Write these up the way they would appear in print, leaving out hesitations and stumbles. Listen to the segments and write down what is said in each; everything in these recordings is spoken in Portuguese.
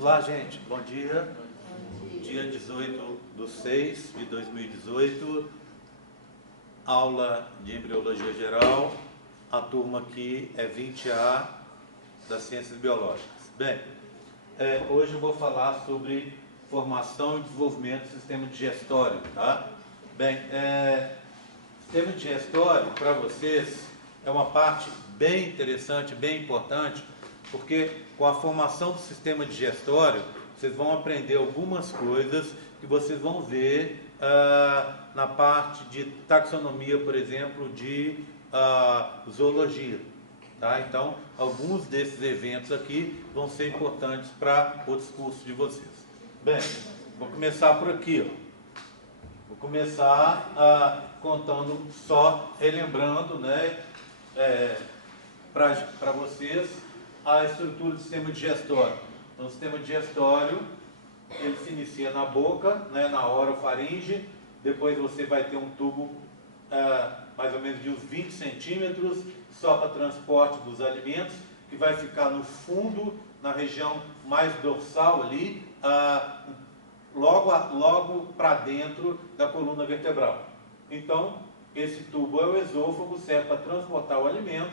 Vamos lá, gente. Bom dia. Dia 18/6/2018. Aula de Embriologia Geral. A turma aqui é 20A das Ciências Biológicas. Bem, hoje eu vou falar sobre formação e desenvolvimento do sistema digestório, tá? Bem, sistema digestório, para vocês, é uma parte bem interessante, bem importante, porque com a formação do sistema digestório, vocês vão aprender algumas coisas que vocês vão ver na parte de taxonomia, por exemplo, de zoologia. Tá? Então, alguns desses eventos aqui vão ser importantes para o discurso de vocês. Bem, vou começar por aqui, ó. Vou começar contando, só relembrando, né, para vocês a estrutura do sistema digestório. Então, o sistema digestório, ele se inicia na boca, né, na orofaringe, depois você vai ter um tubo mais ou menos de uns 20 centímetros, só para transporte dos alimentos, que vai ficar no fundo, na região mais dorsal ali, logo para dentro da coluna vertebral. Então, esse tubo é o esôfago, serve para transportar o alimento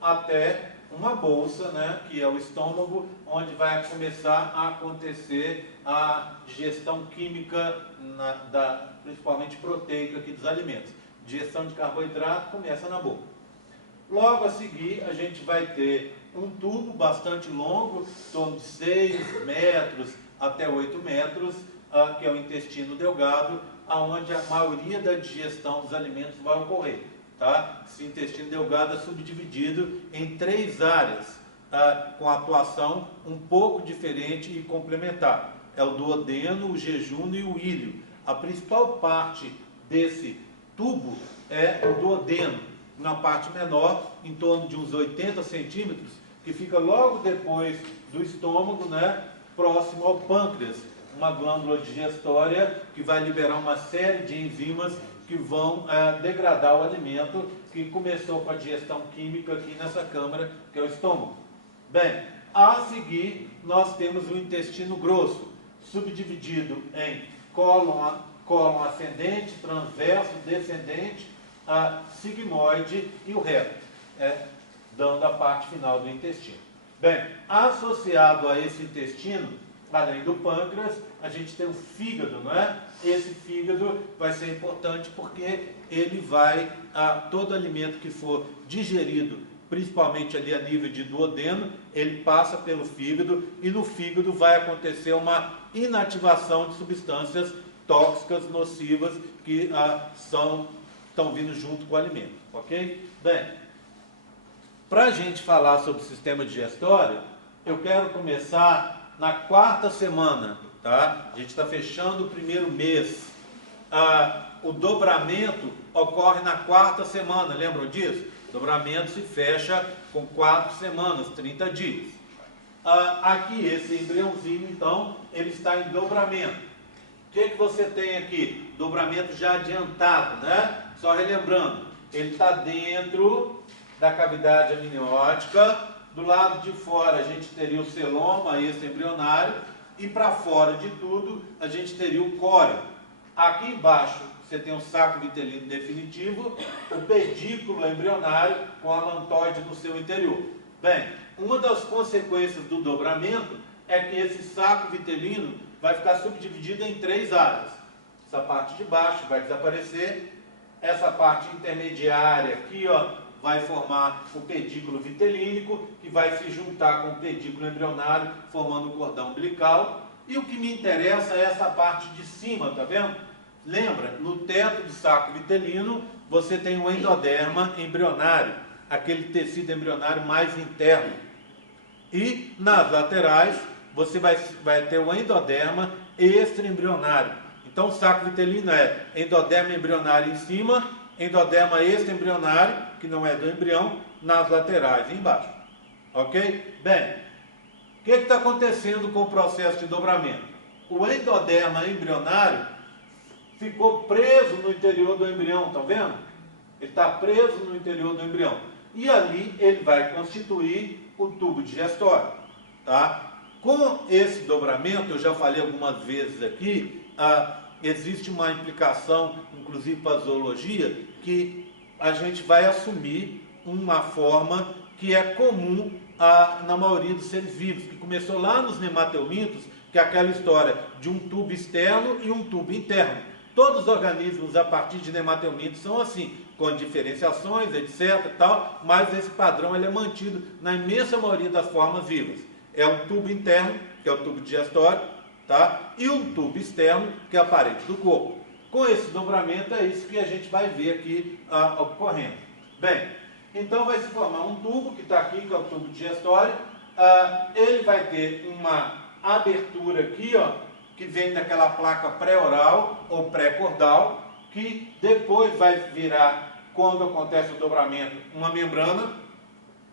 até uma bolsa, né, que é o estômago, onde vai começar a acontecer a digestão química, principalmente proteica aqui dos alimentos. Digestão de carboidrato começa na boca. Logo a seguir, a gente vai ter um tubo bastante longo, em torno de 6 metros até 8 metros, que é o intestino delgado, onde a maioria da digestão dos alimentos vai ocorrer. Tá? Esse intestino delgado é subdividido em 3 áreas, com atuação um pouco diferente e complementar. É o duodeno, o jejum e o íleo. A principal parte desse tubo é o duodeno, na parte menor, em torno de uns 80 centímetros, que fica logo depois do estômago, né, próximo ao pâncreas, uma glândula digestória que vai liberar uma série de enzimas que vão degradar o alimento, que começou com a digestão química aqui nessa câmara, que é o estômago. Bem, a seguir nós temos o intestino grosso, subdividido em cólon ascendente, transverso, descendente, sigmoide e o reto, dando a parte final do intestino. Bem, associado a esse intestino, além do pâncreas, a gente tem o fígado, não é? Esse fígado vai ser importante porque ele vai, todo alimento que for digerido, principalmente ali a nível de duodeno, ele passa pelo fígado e no fígado vai acontecer uma inativação de substâncias tóxicas, nocivas, que estão vindo junto com o alimento, ok? Bem, para a gente falar sobre o sistema digestório, eu quero começar na 4ª semana, tá? A gente está fechando o primeiro mês. O dobramento ocorre na 4ª semana, lembram disso? O dobramento se fecha com 4 semanas, 30 dias. Aqui, esse embriãozinho, então, ele está em dobramento. O que você tem aqui? Dobramento já adiantado, né? Só relembrando, ele está dentro da cavidade amniótica. Do lado de fora a gente teria o celoma extraembrionário e para fora de tudo a gente teria o córeo. Aqui embaixo você tem um saco vitelino definitivo, o pedículo embrionário com a lantoide no seu interior. Bem, uma das consequências do dobramento é que esse saco vitelino vai ficar subdividido em 3 áreas. Essa parte de baixo vai desaparecer, essa parte intermediária aqui, ó, vai formar o pedículo vitelínico, que vai se juntar com o pedículo embrionário, formando o cordão umbilical. E o que me interessa é essa parte de cima, tá vendo? Lembra, no teto do saco vitelino, você tem o endoderma embrionário, aquele tecido embrionário mais interno. E nas laterais, você vai ter o endoderma extraembrionário. Então, o saco vitelino é endoderma embrionário em cima, endoderma extraembrionário, que não é do embrião, nas laterais, embaixo. Ok? Bem, o que está acontecendo com o processo de dobramento? O endoderma embrionário ficou preso no interior do embrião, tá vendo? Ele está preso no interior do embrião. E ali ele vai constituir o tubo digestório, tá? com esse dobramento, eu já falei algumas vezes aqui, existe uma implicação, inclusive para a zoologia, que a gente vai assumir uma forma que é comum na maioria dos seres vivos, que começou lá nos nemateumintos, que é aquela história de um tubo externo e um tubo interno. Todos os organismos a partir de nemateumintos são assim, com diferenciações, etc. Tal, mas esse padrão ele é mantido na imensa maioria das formas vivas. É um tubo interno, que é o tubo digestório, tá? E um tubo externo, que é a parede do corpo. Com esse dobramento é isso que a gente vai ver aqui ocorrendo. Bem, então vai se formar um tubo que está aqui, que é o tubo digestório. Ele vai ter uma abertura aqui, ó, que vem daquela placa pré-oral ou pré-cordal, que depois vai virar, quando acontece o dobramento, uma membrana,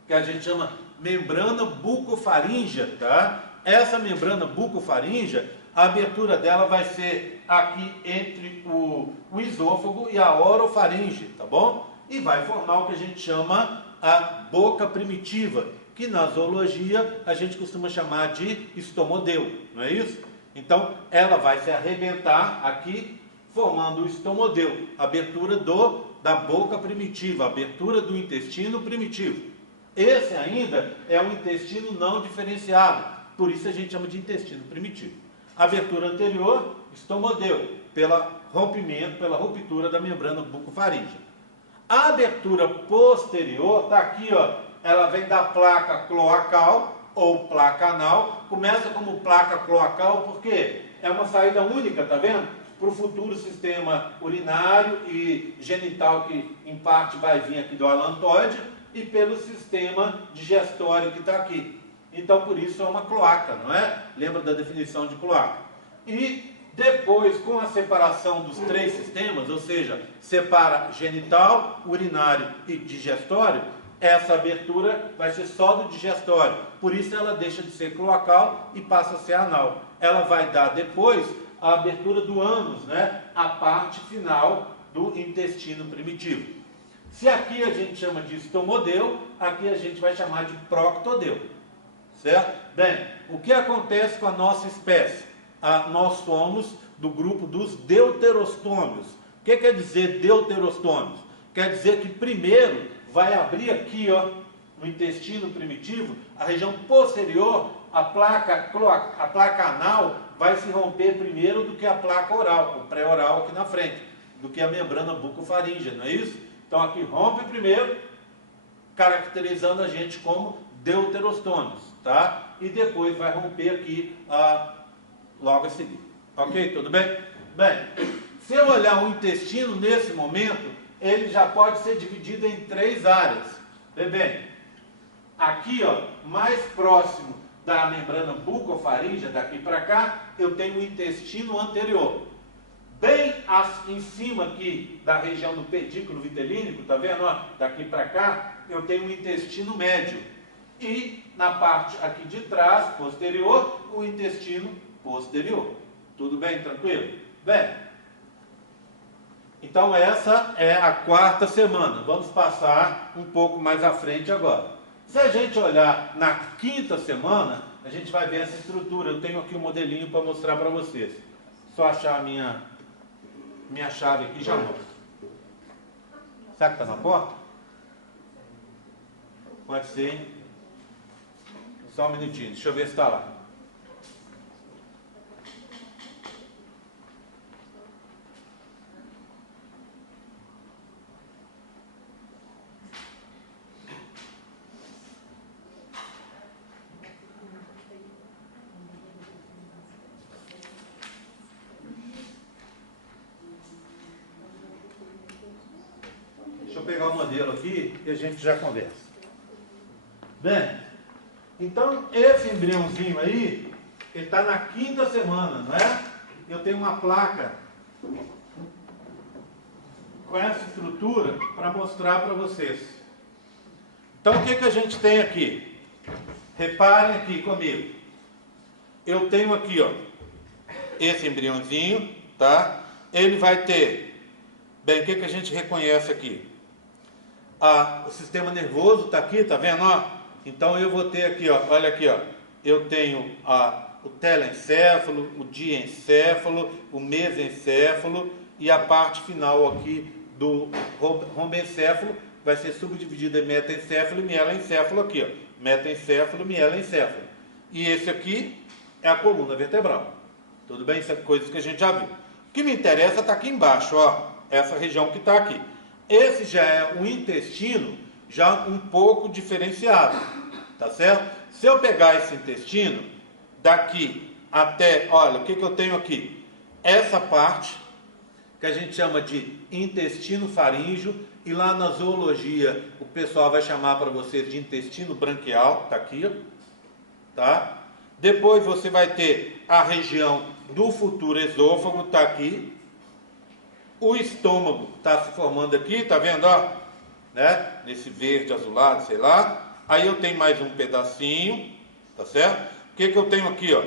que a gente chama membrana bucofaríngea, tá? Essa membrana bucofaríngea, a abertura dela vai ser aqui entre o esôfago e a orofaringe, tá bom? E vai formar o que a gente chama a boca primitiva, que na zoologia a gente costuma chamar de estomodeu, não é isso? Então, ela vai se arrebentar aqui, formando o estomodeu, abertura da boca primitiva, abertura do intestino primitivo. Esse ainda é um intestino não diferenciado, por isso a gente chama de intestino primitivo. Abertura anterior, estomodeu, pelo rompimento, pela ruptura da membrana bucofaríngea. A abertura posterior, está aqui, ó, ela vem da placa cloacal, ou placa anal, começa como placa cloacal porque é uma saída única, tá vendo? Para o futuro sistema urinário e genital que em parte vai vir aqui do alantoide e pelo sistema digestório que está aqui. Então por isso é uma cloaca, não é? Lembra da definição de cloaca. E depois, com a separação dos três sistemas, ou seja, separa genital, urinário e digestório, essa abertura vai ser só do digestório, por isso ela deixa de ser cloacal e passa a ser anal. Ela vai dar depois a abertura do ânus, né? A parte final do intestino primitivo. Se aqui a gente chama de estomodeu, aqui a gente vai chamar de proctodeu, certo? Bem, o que acontece com a nossa espécie? Nós somos do grupo dos deuterostômios. O que quer dizer deuterostômios? Quer dizer que primeiro vai abrir aqui, ó, no intestino primitivo, a região posterior, a placa anal vai se romper primeiro do que a placa oral, o pré-oral aqui na frente, do que a membrana bucofaríngea, não é isso? Então aqui rompe primeiro, caracterizando a gente como deuterostômios, tá? E depois vai romper aqui logo a seguir. Ok? Tudo bem? Bem, se eu olhar o intestino nesse momento, ele já pode ser dividido em três áreas. Vê bem, aqui, ó, mais próximo da membrana bucofaríngea, daqui para cá, eu tenho o intestino anterior. Bem em cima aqui da região do pedículo vitelínico, tá vendo? Ó, daqui para cá, eu tenho o intestino médio. E na parte aqui de trás, posterior, o intestino posterior. Tudo bem? Tranquilo? Bem, então essa é a quarta semana. Vamos passar um pouco mais à frente agora. Se a gente olhar na quinta semana, a gente vai ver essa estrutura. Eu tenho aqui um modelinho para mostrar para vocês. Só achar a minha chave aqui e já mostro. Será que está na porta? Pode ser, hein? Só um minutinho, deixa eu ver se está lá. Deixa eu pegar o modelo aqui e a gente já conversa. Bem, então esse embriãozinho aí, ele está na quinta semana, não é? Eu tenho uma placa com essa estrutura para mostrar para vocês. Então o que a gente tem aqui? Reparem aqui comigo. Eu tenho aqui, ó, esse embriãozinho, tá? Ele vai ter, bem, o que a gente reconhece aqui? O sistema nervoso está aqui, tá vendo? Ó? Então eu vou ter aqui, ó, olha aqui, ó, eu tenho o telencéfalo, o diencéfalo, o mesencéfalo, e a parte final aqui do rombencéfalo vai ser subdividida em metaencéfalo e mielencéfalo aqui, ó. Metaencéfalo, mielencéfalo. E esse aqui é a coluna vertebral. Tudo bem? Isso é coisas que a gente já viu. O que me interessa está aqui embaixo, ó. Essa região que está aqui. Esse já é um intestino já um pouco diferenciado, tá certo? Se eu pegar esse intestino daqui até, olha, o que eu tenho aqui? Essa parte que a gente chama de intestino faríngeo, e lá na zoologia o pessoal vai chamar para vocês de intestino branquial, tá aqui, ó, tá? Depois você vai ter a região do futuro esôfago, tá aqui. O estômago está se formando aqui, tá vendo, ó? Né? Nesse verde azulado, sei lá. Aí eu tenho mais um pedacinho, tá certo? O que eu tenho aqui, ó?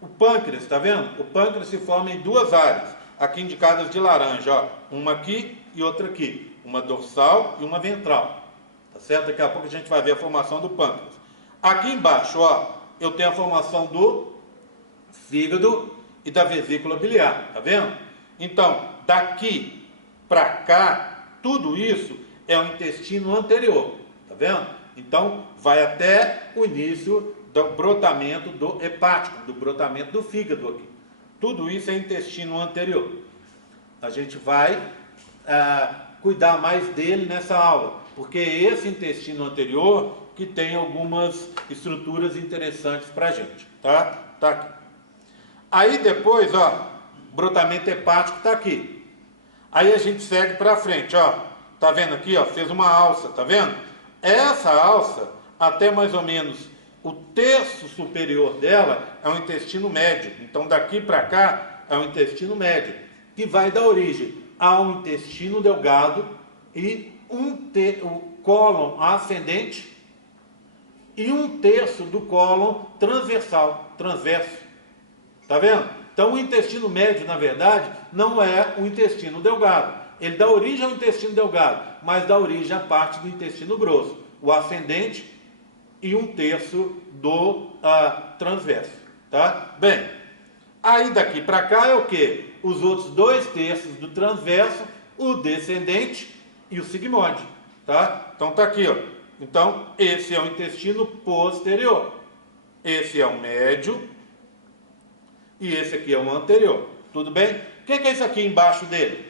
O pâncreas, tá vendo? O pâncreas se forma em duas áreas, aqui indicadas de laranja, ó. Uma aqui e outra aqui. Uma dorsal e uma ventral, tá certo? Daqui a pouco a gente vai ver a formação do pâncreas. Aqui embaixo, ó, eu tenho a formação do fígado e da vesícula biliar, tá vendo? Então, daqui para cá, tudo isso é o intestino anterior, tá vendo? Então, vai até o início do brotamento do hepático, do brotamento do fígado aqui. Tudo isso é intestino anterior. A gente vai cuidar mais dele nessa aula, porque é esse intestino anterior que tem algumas estruturas interessantes para a gente, tá? Tá aqui. Aí depois, ó, brotamento hepático está aqui. Aí a gente segue para frente, ó. Tá vendo aqui, ó? Fez uma alça, tá vendo? Essa alça, até mais ou menos o terço superior dela é o intestino médio. Então daqui para cá é o intestino médio, que vai dar origem ao intestino delgado e o cólon ascendente e um terço do cólon transverso. Tá vendo? Então o intestino médio, na verdade, não é o intestino delgado. Ele dá origem ao intestino delgado, mas dá origem à parte do intestino grosso, o ascendente e um terço do transverso. Tá? Bem, aí daqui para cá é o que? Os outros 2/3 do transverso, o descendente e o sigmoide. Tá? Então tá aqui, ó. Então esse é o intestino posterior. Esse é o médio. E esse aqui é o anterior. Tudo bem? O que é isso aqui embaixo dele?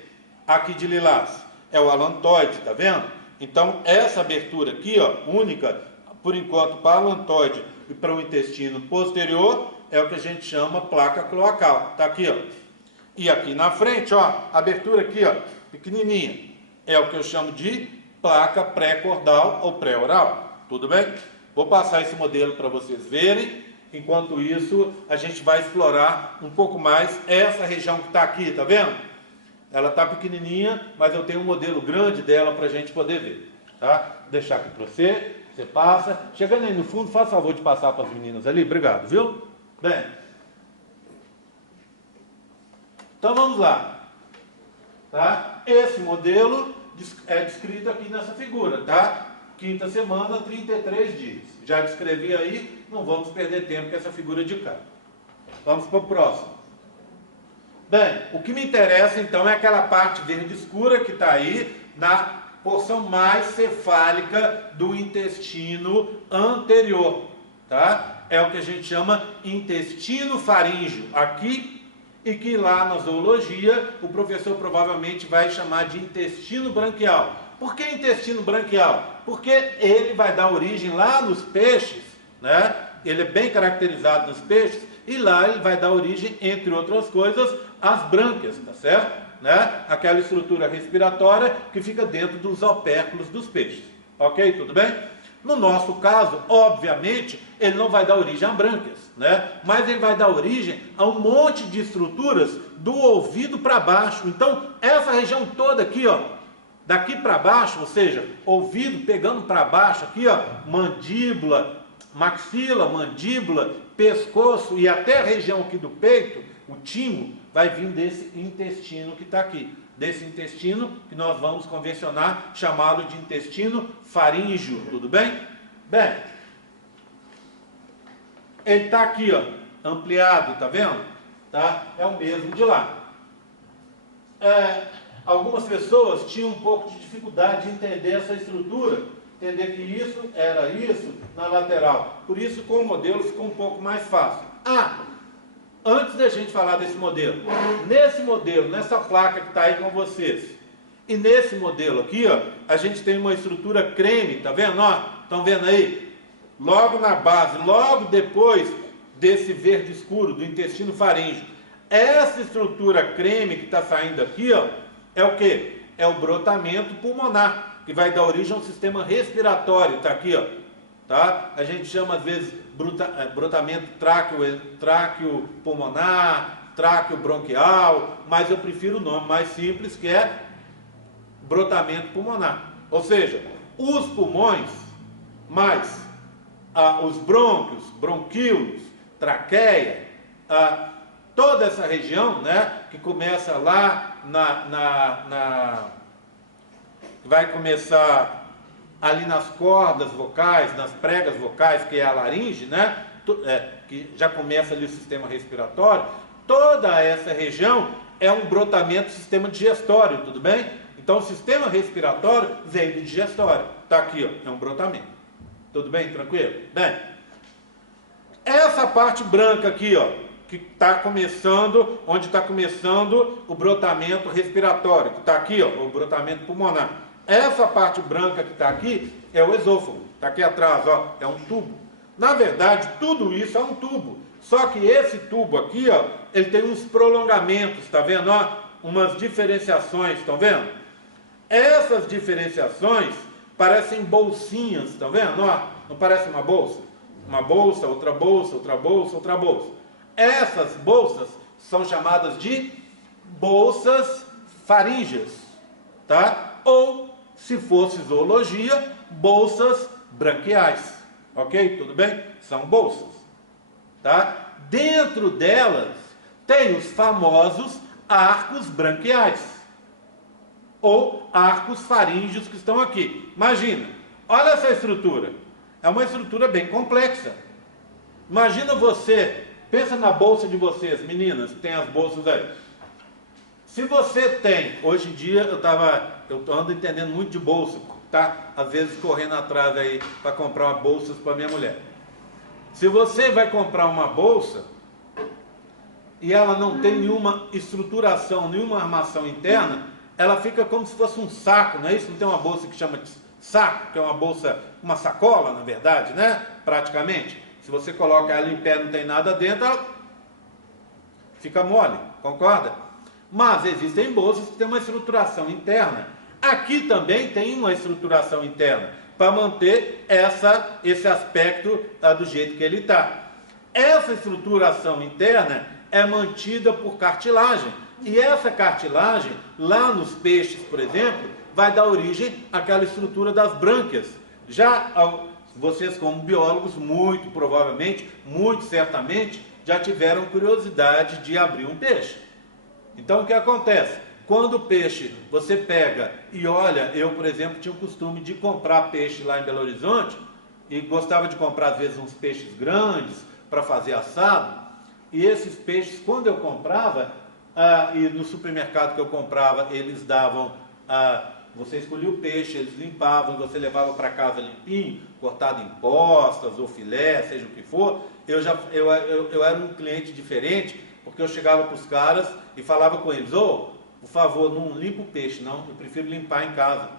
Aqui de lilás. É o alantoide, tá vendo? Então, essa abertura aqui, ó, única, por enquanto, para o alantoide e para o intestino posterior, é o que a gente chama placa cloacal. Tá aqui, ó. E aqui na frente, ó, abertura aqui, ó, pequenininha. É o que eu chamo de placa pré-cordal ou pré-oral. Tudo bem? Vou passar esse modelo para vocês verem. Enquanto isso, a gente vai explorar um pouco mais essa região que está aqui, tá vendo? Ela está pequenininha, mas eu tenho um modelo grande dela para a gente poder ver, tá? Vou deixar aqui para você, você passa. Chegando aí no fundo, faz favor de passar para as meninas ali, obrigado, viu? Bem, então vamos lá, tá? Esse modelo é descrito aqui nessa figura, tá? Quinta semana, 33 dias. Já descrevi aí, não vamos perder tempo com essa figura de cá. Vamos para o próximo. Bem, o que me interessa então é aquela parte verde escura que está aí na porção mais cefálica do intestino anterior, tá? É o que a gente chama intestino faríngeo aqui, e que lá na zoologia o professor provavelmente vai chamar de intestino branquial. Por que intestino branquial? Porque ele vai dar origem lá nos peixes, né? Ele é bem caracterizado nos peixes, e lá ele vai dar origem, entre outras coisas, às brânquias, tá certo? Né? Aquela estrutura respiratória que fica dentro dos opérculos dos peixes. Ok? Tudo bem? No nosso caso, obviamente, ele não vai dar origem a brânquias, né? Mas ele vai dar origem a um monte de estruturas do ouvido para baixo. Então, essa região toda aqui, ó, daqui para baixo, ou seja, ouvido pegando para baixo aqui, ó, mandíbula, maxila, mandíbula, pescoço e até a região aqui do peito, o timo, vai vir desse intestino que está aqui. Desse intestino que nós vamos convencionar, chamá-lo de intestino faríngeo, tudo bem? Bem, ele está aqui, ó, ampliado, tá vendo? Tá? É o mesmo de lá. Algumas pessoas tinham um pouco de dificuldade de entender essa estrutura, entender que isso era isso na lateral. Por isso, com o modelo ficou um pouco mais fácil. Antes da gente falar desse modelo, nesse modelo, nessa placa que está aí com vocês, e nesse modelo aqui, ó, a gente tem uma estrutura creme, tá vendo? Estão vendo aí? Logo na base, logo depois desse verde escuro, do intestino faríngeo. Essa estrutura creme que está saindo aqui, ó, é o que? É o brotamento pulmonar, que vai dar origem ao sistema respiratório, está aqui, ó. Tá? A gente chama às vezes brotamento tráqueo pulmonar, tráqueo bronquial, mas eu prefiro o nome mais simples, que é brotamento pulmonar. Ou seja, os pulmões, mais os brônquios, bronquíolos, traqueia, toda essa região, né, que começa lá vai começar ali nas cordas vocais, nas pregas vocais, que é a laringe, né, que já começa ali o sistema respiratório. Toda essa região é um brotamento do sistema digestório, tudo bem? Então o sistema respiratório vem do digestório. Está aqui, ó, é um brotamento. Tudo bem? Tranquilo? Bem, essa parte branca aqui, ó, que está começando, onde está começando o brotamento respiratório, que está aqui, ó, o brotamento pulmonar. Essa parte branca que está aqui é o esôfago, está aqui atrás, ó, é um tubo. Na verdade, tudo isso é um tubo, só que esse tubo aqui, ó, ele tem uns prolongamentos, está vendo? Ó, umas diferenciações, estão vendo? Essas diferenciações parecem bolsinhas, estão vendo? Ó, não parece uma bolsa? Uma bolsa, outra bolsa, outra bolsa, outra bolsa. Essas bolsas são chamadas de bolsas faríngeas, tá? Ou, se fosse zoologia, bolsas branquiais, ok? Tudo bem? São bolsas, tá? Dentro delas tem os famosos arcos branquiais, ou arcos faríngeos que estão aqui. Imagina, olha essa estrutura, é uma estrutura bem complexa. Imagina você, pensa na bolsa de vocês, meninas, que tem as bolsas aí. Se você tem, hoje em dia eu ando entendendo muito de bolsa, tá? Às vezes correndo atrás aí para comprar uma bolsa para minha mulher. Se você vai comprar uma bolsa e ela não tem nenhuma estruturação, nenhuma armação interna, ela fica como se fosse um saco, não é isso? Não tem uma bolsa que chama de saco, que é uma bolsa, uma sacola, na verdade, né? Praticamente. Se você coloca ela em pé, não tem nada dentro, ela fica mole, concorda? Mas existem bolsas que têm uma estruturação interna. Aqui também tem uma estruturação interna, para manter esse aspecto do jeito que ele está. Essa estruturação interna é mantida por cartilagem. E essa cartilagem, lá nos peixes, por exemplo, vai dar origem àquela estrutura das brânquias. Já vocês, como biólogos, muito provavelmente, muito certamente, já tiveram curiosidade de abrir um peixe. Então, o que acontece? Quando o peixe, você pega e olha, eu, por exemplo, tinha o costume de comprar peixe lá em Belo Horizonte, e gostava de comprar, às vezes, uns peixes grandes para fazer assado, e esses peixes, quando eu comprava, e no supermercado que eu comprava, eles davam, você escolhia o peixe, eles limpavam, você levava para casa limpinho, cortado em postas ou filé, seja o que for. Eu era um cliente diferente, porque eu chegava para os caras e falava com eles: por favor, não limpa o peixe, não, eu prefiro limpar em casa.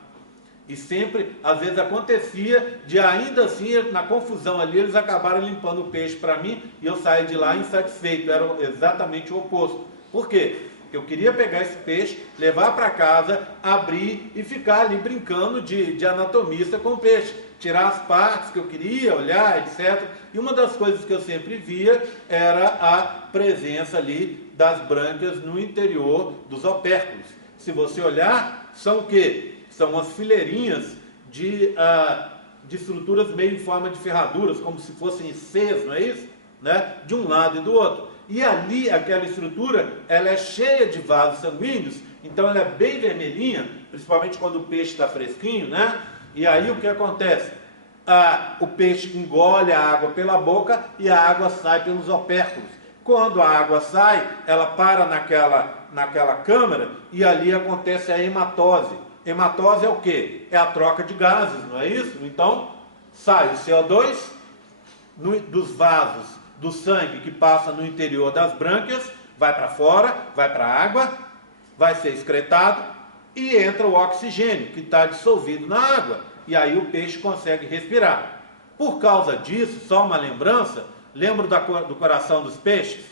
E sempre, às vezes acontecia de, ainda assim, na confusão ali, eles acabaram limpando o peixe para mim e eu saí de lá insatisfeito. Era exatamente o oposto. Por quê? Porque eu queria pegar esse peixe, levar para casa, abrir e ficar ali brincando de anatomista com o peixe. Tirar as partes que eu queria, olhar, etc. E uma das coisas que eu sempre via era a presença ali das brânquias no interior dos opérculos. Se você olhar, são o quê? São as fileirinhas de estruturas meio em forma de ferraduras, como se fossem Cs, não é isso? Né? De um lado e do outro. E ali, aquela estrutura, ela é cheia de vasos sanguíneos, então ela é bem vermelhinha, principalmente quando o peixe está fresquinho, né? E aí o que acontece? o peixe engole a água pela boca e a água sai pelos opérculos. Quando a água sai, ela para naquela câmara e ali acontece a hematose. Hematose é o quê? É a troca de gases, não é isso? Então, sai o CO2 dos vasos do sangue que passa no interior das brânquias, vai para fora, vai para a água, vai ser excretado e entra o oxigênio que está dissolvido na água. E aí o peixe consegue respirar. Por causa disso, só uma lembrança, lembra do coração dos peixes?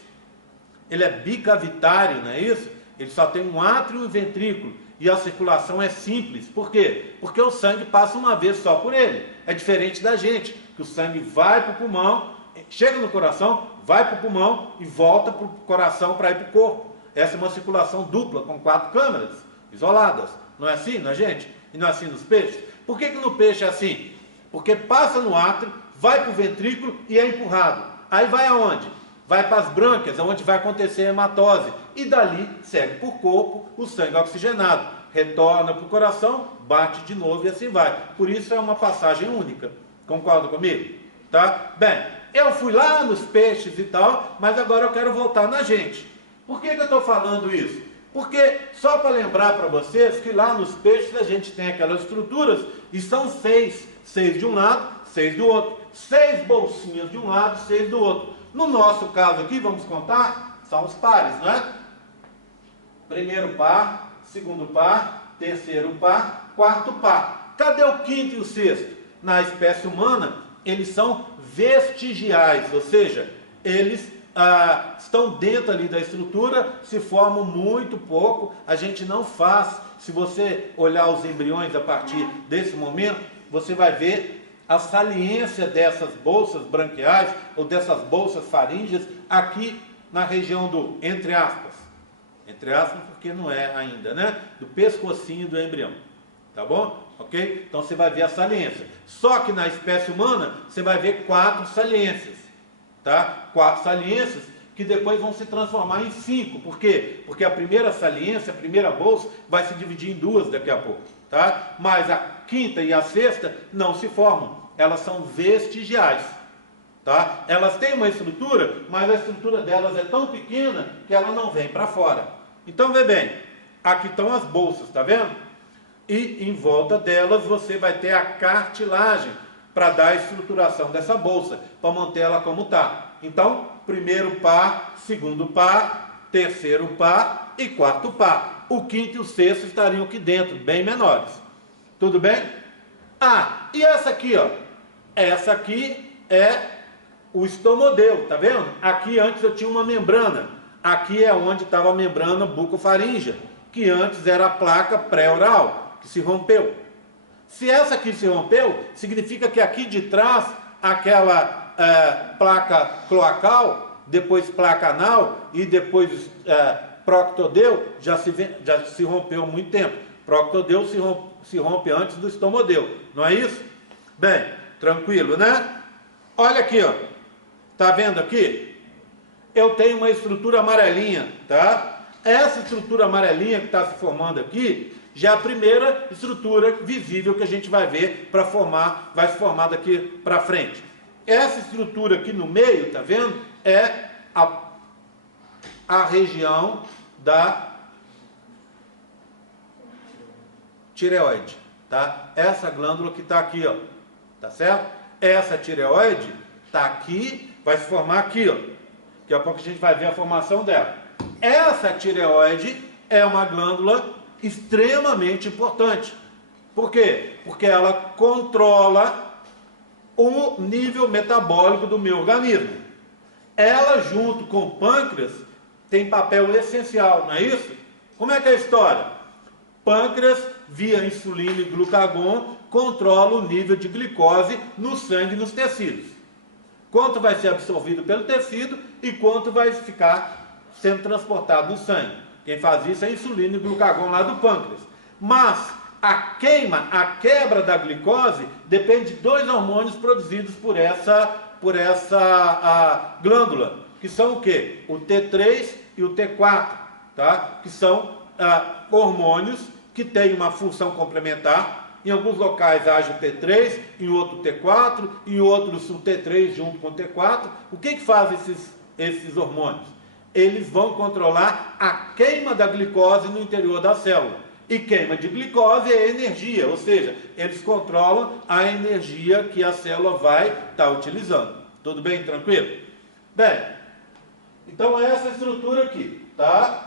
Ele é bicavitário, não é isso? Ele só tem um átrio e um ventrículo. E a circulação é simples. Por quê? Porque o sangue passa uma vez só por ele. É diferente da gente, que o sangue vai para o pulmão, chega no coração, vai para o pulmão e volta para o coração para ir para o corpo. Essa é uma circulação dupla, com 4 câmaras isoladas. Não é assim na gente? E não é assim nos peixes? Por que no peixe é assim? Porque passa no átrio, vai para o ventrículo e é empurrado. Aí vai aonde? Vai para as brânquias, onde vai acontecer a hematose. E dali segue por corpo o sangue oxigenado. Retorna para o coração, bate de novo e assim vai. Por isso é uma passagem única. Concorda comigo? Tá? Bem, eu fui lá nos peixes e tal, mas agora eu quero voltar na gente. Por que eu estou falando isso? Porque, só para lembrar para vocês, que lá nos peixes a gente tem aquelas estruturas, e são 6. 6 de um lado, 6 do outro. 6 bolsinhas de um lado, 6 do outro. No nosso caso aqui, vamos contar, são os pares, não é? Primeiro par, segundo par, terceiro par, quarto par. Cadê o quinto e o sexto? Na espécie humana, eles são vestigiais, ou seja, eles estão dentro ali da estrutura, se formam muito pouco, a gente não faz. Se você olhar os embriões a partir desse momento, você vai ver a saliência dessas bolsas branquiais ou dessas bolsas faríngeas aqui na região do, entre aspas porque não é ainda, né? Do pescocinho do embrião, tá bom? Ok? Então você vai ver a saliência. Só que na espécie humana você vai ver 4 saliências, tá? 4 saliências que depois vão se transformar em 5. Por quê? Porque a primeira saliência, a primeira bolsa, vai se dividir em 2 daqui a pouco, tá? Mas a quinta e a sexta não se formam, elas são vestigiais, tá? Elas têm uma estrutura, mas a estrutura delas é tão pequena que ela não vem para fora. Então, vê bem, aqui estão as bolsas, tá vendo? E em volta delas você vai ter a cartilagem para dar a estruturação dessa bolsa, para manter ela como está. Então, primeiro par, segundo par, terceiro par e quarto par. O quinto e o sexto estariam aqui dentro, bem menores. Tudo bem? E essa aqui, ó. Essa aqui é o estomodeu, tá vendo? Aqui antes eu tinha uma membrana. Aqui é onde estava a membrana bucofaríngea, que antes era a placa pré-oral, que se rompeu. Se essa aqui se rompeu, significa que aqui de trás, aquela placa cloacal, depois placa anal e depois proctodeu, já se rompeu há muito tempo. Proctodeu se rompe antes do estomodeu, não é isso? Bem, tranquilo, né? Olha aqui, ó. Tá vendo aqui? Eu tenho uma estrutura amarelinha, tá? Essa estrutura amarelinha que está se formando aqui, já é a primeira estrutura visível que a gente vai ver para formar, vai se formar daqui para frente. Essa estrutura aqui no meio, tá vendo? É a região da tireoide, tá? Essa glândula que está aqui, ó, tá certo? Essa tireoide está aqui, vai se formar aqui, ó. Daqui a pouco a gente vai ver a formação dela. Essa tireoide é uma glândula extremamente importante. Por quê? Porque ela controla o nível metabólico do meu organismo. Ela, junto com o pâncreas, tem papel essencial, não é isso? Como é que é a história? Pâncreas, via insulina e glucagon, controla o nível de glicose no sangue e nos tecidos. Quanto vai ser absorvido pelo tecido e quanto vai ficar sendo transportado no sangue. Quem faz isso é a insulina e glucagon lá do pâncreas. Mas a quebra da glicose depende de 2 hormônios produzidos por essa glândula, que são o quê? O T3 e o T4, tá? Que são hormônios que têm uma função complementar em alguns locais age o T3, em outro o T4, em outros o T3 junto com o T4. O que fazem esses hormônios? Eles vão controlar a queima da glicose no interior da célula. E queima de glicose é energia, ou seja, eles controlam a energia que a célula vai estar utilizando. Tudo bem? Tranquilo? Bem, então essa estrutura aqui, tá?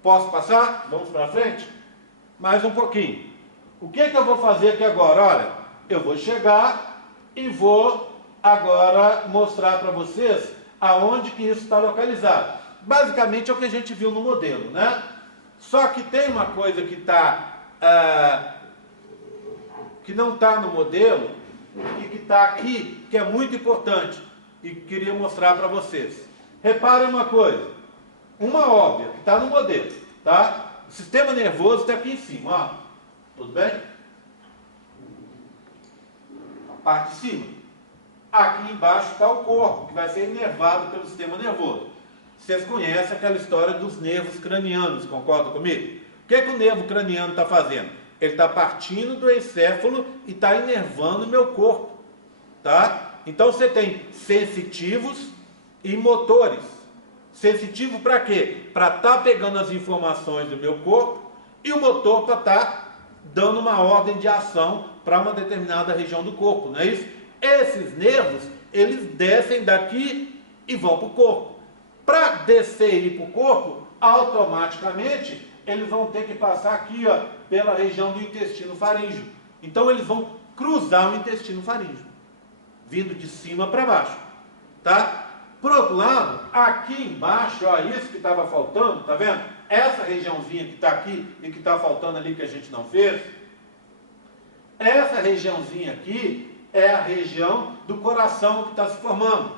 Posso passar? Vamos para frente? Mais um pouquinho. O que eu vou fazer aqui agora? Olha, eu vou chegar e vou agora mostrar para vocês aonde que isso está localizado. Basicamente é o que a gente viu no modelo, né? Só que tem uma coisa que que não está no modelo e que está aqui, que é muito importante e que queria mostrar para vocês. Reparem uma coisa, uma óbvia que está no modelo, tá? O sistema nervoso está aqui em cima, ó. Tudo bem? A parte de cima. Aqui embaixo está o corpo, que vai ser inervado pelo sistema nervoso. Vocês conhecem aquela história dos nervos cranianos, concordam comigo? O que o nervo craniano está fazendo? Ele está partindo do encéfalo e está inervando o meu corpo, tá? Então você tem sensitivos e motores. Sensitivo para quê? Para estar pegando as informações do meu corpo, e o motor para estar dando uma ordem de ação para uma determinada região do corpo, não é isso? Esses nervos, eles descem daqui e vão para o corpo. Para descer e ir para o corpo, automaticamente, eles vão ter que passar aqui, ó, pela região do intestino faríngeo. Então, eles vão cruzar o intestino faríngeo, vindo de cima para baixo, tá? Por outro lado, aqui embaixo, ó, isso que estava faltando, tá vendo? Essa regiãozinha que está aqui e que está faltando ali que a gente não fez, essa regiãozinha aqui é a região do coração que está se formando.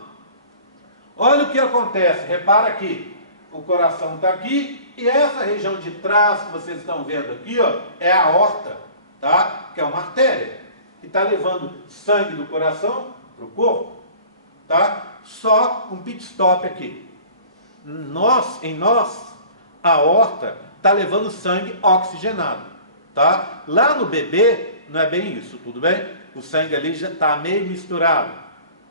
Olha o que acontece, repara aqui, o coração está aqui e essa região de trás que vocês estão vendo aqui, ó, é a aorta, tá? Que é uma artéria que está levando sangue do coração para o corpo, tá? Só um pit stop aqui. Em nós, a aorta está levando sangue oxigenado, tá? Lá no bebê não é bem isso, tudo bem? O sangue ali já está meio misturado,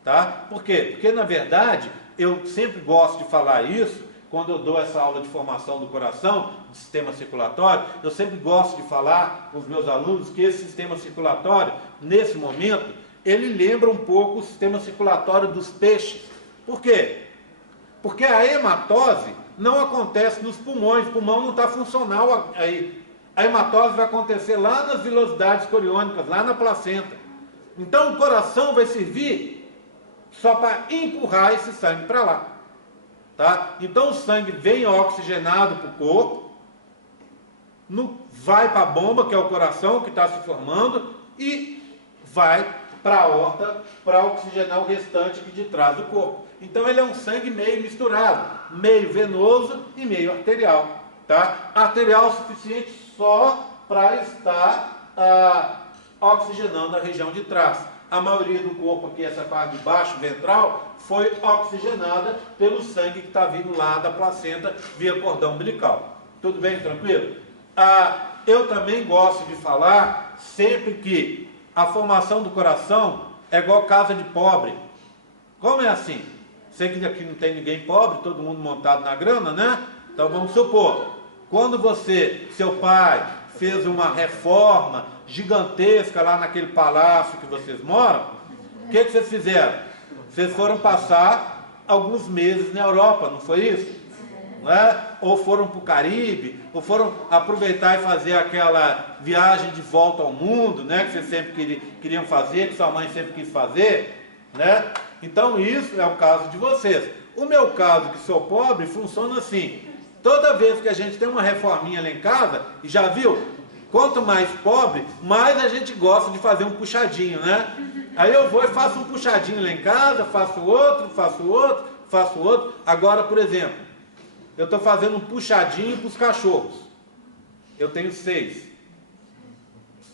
tá? Por quê? Porque na verdade eu sempre gosto de falar isso quando eu dou essa aula de formação do coração, do sistema circulatório. Eu sempre gosto de falar com os meus alunos que esse sistema circulatório, nesse momento, ele lembra um pouco o sistema circulatório dos peixes. Por quê? Porque a hematose não acontece nos pulmões, o pulmão não está funcional aí. A hematose vai acontecer lá nas vilosidades coriônicas, lá na placenta. Então o coração vai servir só para empurrar esse sangue para lá, tá? Então o sangue vem oxigenado para o corpo, vai para a bomba, que é o coração que está se formando, e vai para a aorta para oxigenar o restante aqui de trás do corpo. Então ele é um sangue meio misturado, meio venoso e meio arterial, tá? Arterial o suficiente só para estar oxigenando a região de trás. A maioria do corpo aqui, essa parte de baixo, ventral, foi oxigenada pelo sangue que está vindo lá da placenta via cordão umbilical. Tudo bem, tranquilo? Eu também gosto de falar sempre que a formação do coração é igual casa de pobre. Como é assim? Sei que aqui não tem ninguém pobre, todo mundo montado na grana, né? Então vamos supor, quando seu pai fez uma reforma gigantesca lá naquele palácio que vocês moram, o que vocês fizeram? Vocês foram passar alguns meses na Europa, não foi isso? Né? Ou foram para o Caribe, ou foram aproveitar e fazer aquela viagem de volta ao mundo, né? Que vocês sempre queriam fazer, que sua mãe sempre quis fazer, né? Então isso é o caso de vocês. O meu caso, que sou pobre, funciona assim. Toda vez que a gente tem uma reforminha lá em casa, e já viu? Quanto mais pobre, mais a gente gosta de fazer um puxadinho, né? Aí eu vou e faço um puxadinho lá em casa, faço outro, faço outro, faço outro. Agora, por exemplo, eu estou fazendo um puxadinho para os cachorros. Eu tenho 6.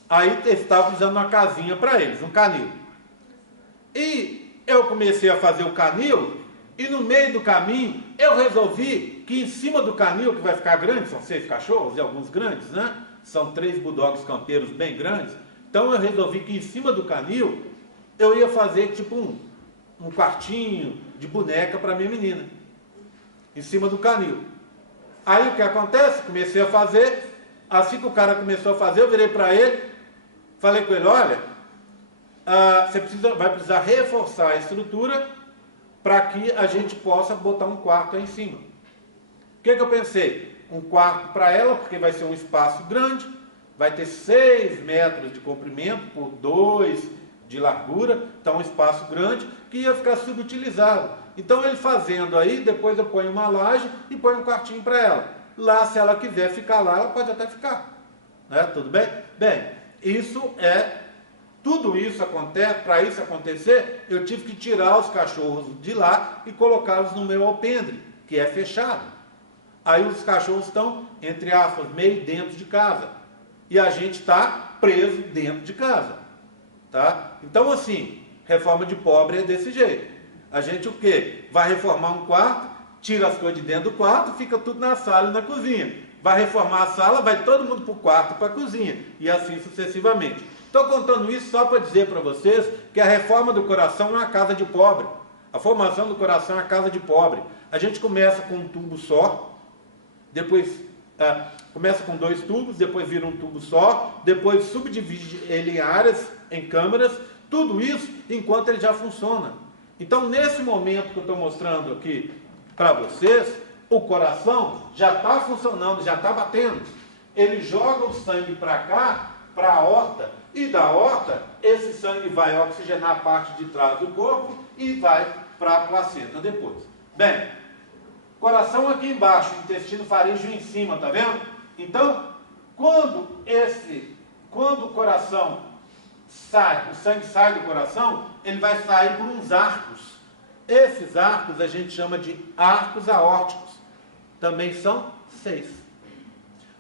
Aí eu estava precisando de uma casinha para eles, um canil. E eu comecei a fazer o canil, e no meio do caminho, eu resolvi que em cima do canil, que vai ficar grande, são 6 cachorros e alguns grandes, né? São 3 bulldogs campeiros bem grandes. Então eu resolvi que em cima do canil eu ia fazer tipo um quartinho de boneca para minha menina. Em cima do canil. Aí o que acontece? Comecei a fazer. Assim que o cara começou a fazer, eu virei para ele, falei com ele, olha, você vai precisar reforçar a estrutura para que a gente possa botar um quarto aí em cima. O que eu pensei? Um quarto para ela, porque vai ser um espaço grande, vai ter 6 metros de comprimento por 2 de largura, então um espaço grande que ia ficar subutilizado. Então ele fazendo aí, depois eu ponho uma laje e ponho um quartinho para ela. Lá, se ela quiser ficar lá, ela pode até ficar. Né? Tudo bem? Bem, tudo isso acontece, para isso acontecer, eu tive que tirar os cachorros de lá e colocá-los no meu alpendre, que é fechado. Aí os cachorros estão, entre aspas, meio dentro de casa. E a gente está preso dentro de casa. Tá? Então, assim, reforma de pobre é desse jeito. A gente o quê? Vai reformar um quarto, tira as coisas de dentro do quarto, fica tudo na sala e na cozinha. Vai reformar a sala, vai todo mundo para o quarto, para a cozinha. E assim sucessivamente. Estou contando isso só para dizer para vocês que a reforma do coração é uma casa de pobre. A formação do coração é uma casa de pobre. A gente começa com um tubo só, depois começa com 2 tubos, depois vira um tubo só, depois subdivide ele em áreas, em câmeras, tudo isso enquanto ele já funciona. Então, nesse momento que eu estou mostrando aqui para vocês, o coração já está funcionando, já está batendo. Ele joga o sangue para cá, para a aorta, e da aorta, esse sangue vai oxigenar a parte de trás do corpo e vai para a placenta depois. Bem, coração aqui embaixo, intestino faríngeo em cima, tá vendo? Então, quando o coração sai, o sangue sai do coração, ele vai sair por uns arcos. Esses arcos a gente chama de arcos aórticos. Também são 6.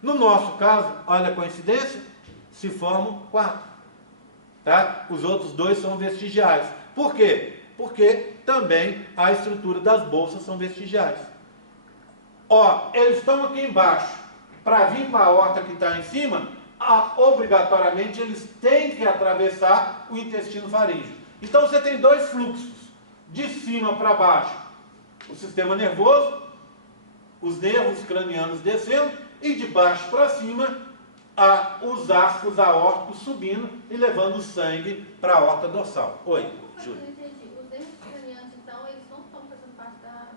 No nosso caso, olha a coincidência, se formam 4. Tá? Os outros 2 são vestigiais. Por quê? Porque também a estrutura das bolsas são vestigiais. Ó, eles estão aqui embaixo. Para vir para a aorta que está em cima, obrigatoriamente eles têm que atravessar o intestino faríngeo. Então você tem 2 fluxos, de cima para baixo, o sistema nervoso, os nervos cranianos descendo, e de baixo para cima, os arcos aórticos subindo e levando o sangue para a aorta dorsal. Oi, Júlia. Eu entendi. Os nervos cranianos, então, eles não estão fazendo parte da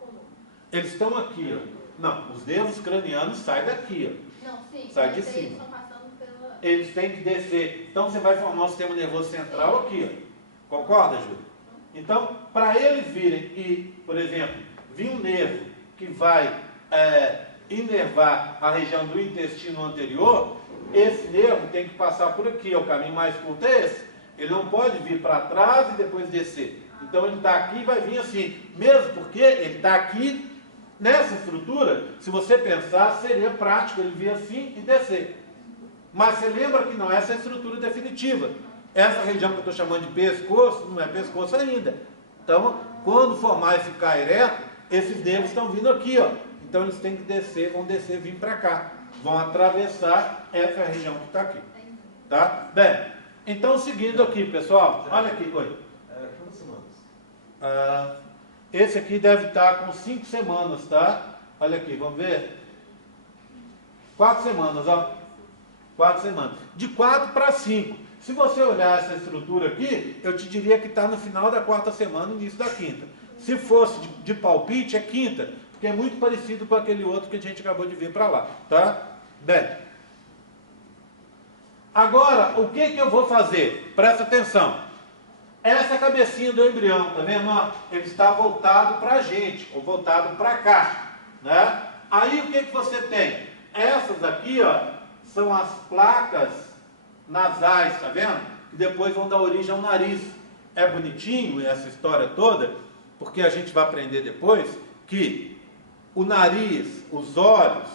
coluna. Eles estão aqui, ó. Não, os nervos cranianos saem daqui, ó. Não, sim. Sai de Eles cima. estão passando pela... Eles têm que descer. Então você vai formar o sistema nervoso central aqui, ó. Concorda, Júlia? Então, para eles virem e, por exemplo, vir um nervo que vai inervar a região do intestino anterior, esse nervo tem que passar por aqui, o caminho mais curto é esse. Ele não pode vir para trás e depois descer. Então ele está aqui e vai vir assim, mesmo porque ele está aqui, nessa estrutura, se você pensar, seria prático ele vir assim e descer. Mas você lembra que não é essa a estrutura definitiva. Essa região que eu estou chamando de pescoço, não é pescoço ainda. Então, quando formar e ficar ereto, esses nervos estão vindo aqui, ó. Então eles têm que descer, vão descer e vir para cá. Vão atravessar essa região que está aqui. Tá? Bem, então seguindo aqui, pessoal, olha aqui, oi. Quantas semanas? Esse aqui deve estar com 5 semanas, tá? Olha aqui, vamos ver. 4 semanas, ó. 4 semanas. De 4 para 5. Se você olhar essa estrutura aqui, eu te diria que está no final da 4ª semana, início da 5ª. Se fosse de palpite, é 5ª, porque é muito parecido com aquele outro que a gente acabou de ver para lá, tá? Bem. Agora, o que eu vou fazer? Presta atenção. Essa cabecinha do embrião, tá vendo? Ó, ele está voltado para a gente, ou voltado para cá, né? Aí o que você tem? Essas aqui, ó, são as placas nasais, tá vendo? Que depois vão dar origem ao nariz. É bonitinho essa história toda, porque a gente vai aprender depois que o nariz, os olhos,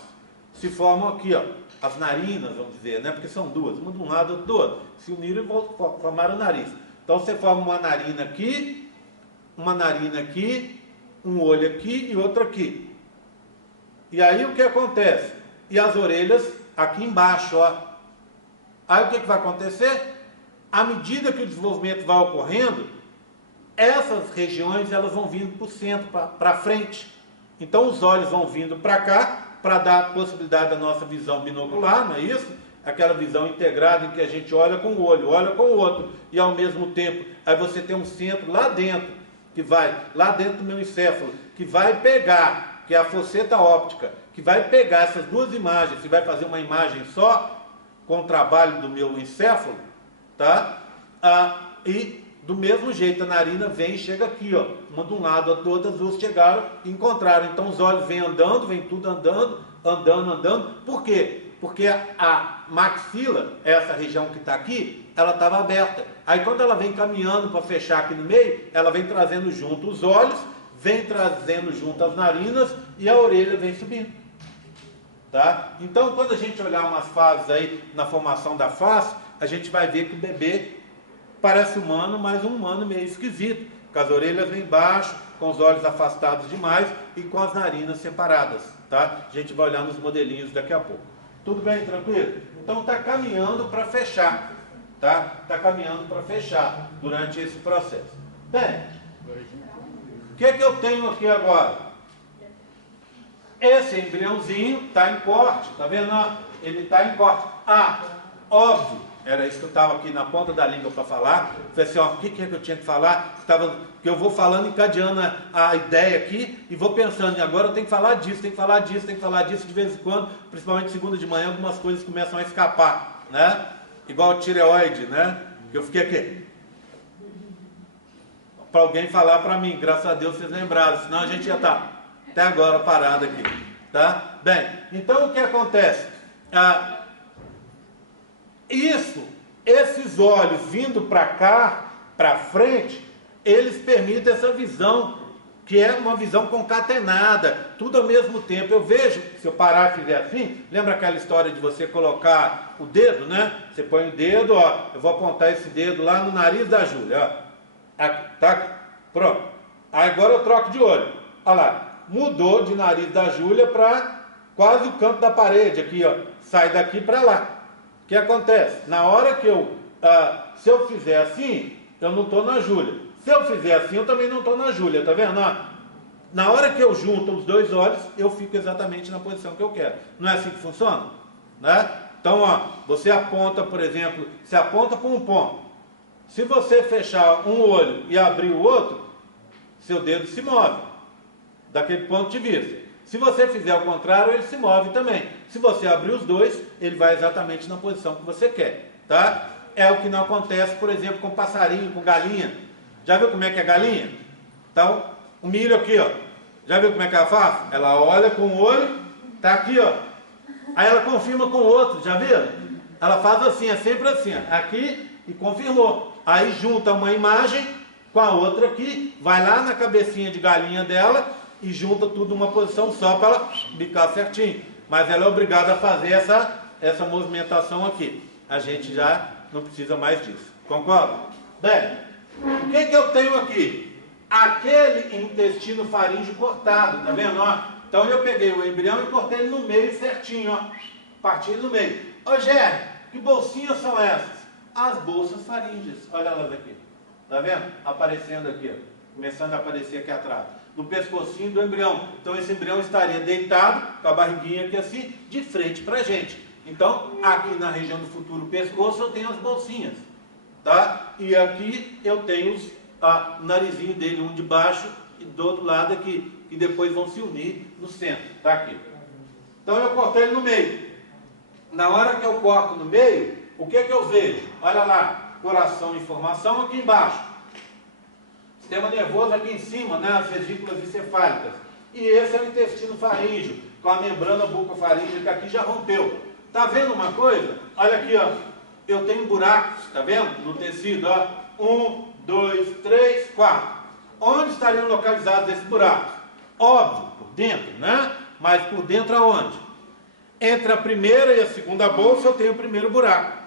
se formam aqui, ó, as narinas, vamos dizer, né? Porque são duas, uma de um lado, outra do outro. Se uniram e formaram o nariz. Então você forma uma narina aqui, um olho aqui e outro aqui. E aí o que acontece? E as orelhas aqui embaixo, ó. Aí o que vai acontecer? À medida que o desenvolvimento vai ocorrendo, essas regiões elas vão vindo para o centro, para frente. Então os olhos vão vindo para cá, para dar a possibilidade da nossa visão binocular, não é isso? Aquela visão integrada em que a gente olha com o olho, olha com o outro, e ao mesmo tempo, aí você tem um centro lá dentro, que vai, lá dentro do meu encéfalo, que vai pegar, que é a fosseta óptica, que vai pegar essas duas imagens, e vai fazer uma imagem só, com o trabalho do meu encéfalo, tá? E do mesmo jeito a narina vem e chega aqui, ó, uma de um lado, a do outro, as duas chegaram e encontraram. Então os olhos vêm andando, vem tudo andando, andando. Por quê? Porque a maxila, essa região que está aqui, ela estava aberta. Aí quando ela vem caminhando para fechar aqui no meio, ela vem trazendo junto os olhos, vem trazendo junto as narinas e a orelha vem subindo. Tá? Então quando a gente olhar umas fases aí na formação da face, a gente vai ver que o bebê parece humano, mas um humano meio esquisito, com as orelhas lá embaixo, com os olhos afastados demais e com as narinas separadas, tá? A gente vai olhar nos modelinhos daqui a pouco. Tudo bem, tranquilo? Então está caminhando para fechar, tá? Está caminhando para fechar durante esse processo. Bem, o que eu tenho aqui agora? Esse embriãozinho está em corte, tá vendo? Ele está em corte. Óbvio, era isso que eu estava aqui na ponta da língua para falar. Falei assim, ó, o que é que eu tinha que falar? Que eu vou falando, encadeando a ideia aqui e vou pensando, e agora eu tenho que falar disso, tenho que falar disso, tenho que falar disso de vez em quando, principalmente segunda de manhã, algumas coisas começam a escapar, né? Igual o tireoide, né? Que eu fiquei aqui. Para alguém falar para mim, graças a Deus vocês lembraram, senão a gente ia estar até agora parado aqui, tá? Bem, então o que acontece? Esses olhos vindo para cá, para frente, eles permitem essa visão, que é uma visão concatenada, tudo ao mesmo tempo. Eu vejo, se eu parar e fizer assim, lembra aquela história de você colocar o dedo, né? Você põe o dedo, ó, eu vou apontar esse dedo lá no nariz da Júlia, ó. Aqui, tá? Pronto. Aí agora eu troco de olho. Olha lá, mudou de nariz da Júlia para quase o canto da parede, aqui, ó. Sai daqui para lá. O que acontece? Na hora que se eu fizer assim, eu não estou na Júlia. Se eu fizer assim, eu também não estou na Júlia, tá vendo? Na hora que eu junto os dois olhos, eu fico exatamente na posição que eu quero. Não é assim que funciona? Né? Então, ó, você aponta, por exemplo, você aponta para um ponto. Se você fechar um olho e abrir o outro, seu dedo se move, daquele ponto de vista. Se você fizer ao contrário, ele se move também. Se você abrir os dois, ele vai exatamente na posição que você quer, tá? É o que não acontece, por exemplo, com passarinho, com galinha. Já viu como é que é galinha? Então, o milho aqui, ó. Já viu como é que ela faz? Ela olha com o olho, tá aqui, ó. Aí ela confirma com o outro, já viu? Ela faz assim, é sempre assim, ó. Aqui e confirmou. Aí junta uma imagem com a outra aqui, vai lá na cabecinha de galinha dela e junta tudo numa posição só para ela bicar certinho. Mas ela é obrigada a fazer essa movimentação aqui. A gente já não precisa mais disso. Concorda? Bem, o que eu tenho aqui? Aquele intestino faríngeo cortado, tá vendo? Ó, então eu peguei o embrião e cortei ele no meio certinho, ó. Parti ele no meio. Ô Gé, que bolsinhas são essas? As bolsas faríngeas. Olha elas aqui. Tá vendo? Aparecendo aqui, ó. Começando a aparecer aqui atrás. No pescocinho do embrião. Então esse embrião estaria deitado, com a barriguinha aqui assim, de frente pra gente. Então, aqui na região do futuro pescoço, eu tenho as bolsinhas. Tá? E aqui eu tenho o narizinho dele, um de baixo e do outro lado aqui, que depois vão se unir no centro. Tá aqui. Então eu cortei ele no meio. Na hora que eu corto no meio, o que eu vejo? Olha lá, coração em formação aqui embaixo. Sistema nervoso aqui em cima, né? As vesículas encefálicas. E esse é o intestino faríngeo, com a membrana bucofaríngea que aqui já rompeu. Tá vendo uma coisa? Olha aqui, ó. Eu tenho buracos, tá vendo? No tecido, ó. 1, 2, 3, 4. Onde estariam localizados esses buracos? Óbvio, por dentro, né? Mas por dentro aonde? Entre a primeira e a segunda bolsa eu tenho o primeiro buraco.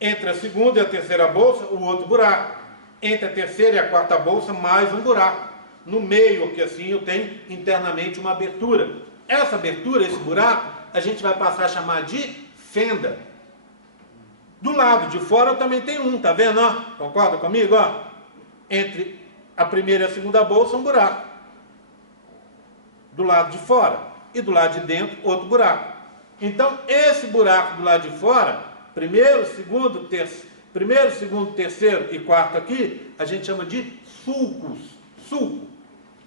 Entre a segunda e a terceira bolsa, o outro buraco. Entre a terceira e a quarta bolsa, mais um buraco. No meio, aqui assim, eu tenho internamente uma abertura. Essa abertura, esse buraco, a gente vai passar a chamar de fenda. Do lado de fora eu também tenho um, tá vendo? Ó? Concorda comigo? Ó? Entre a primeira e a segunda bolsa, um buraco. Do lado de fora. E do lado de dentro, outro buraco. Então, esse buraco do lado de fora, primeiro, segundo, terceiro e quarto aqui, a gente chama de sulcos. Sulco.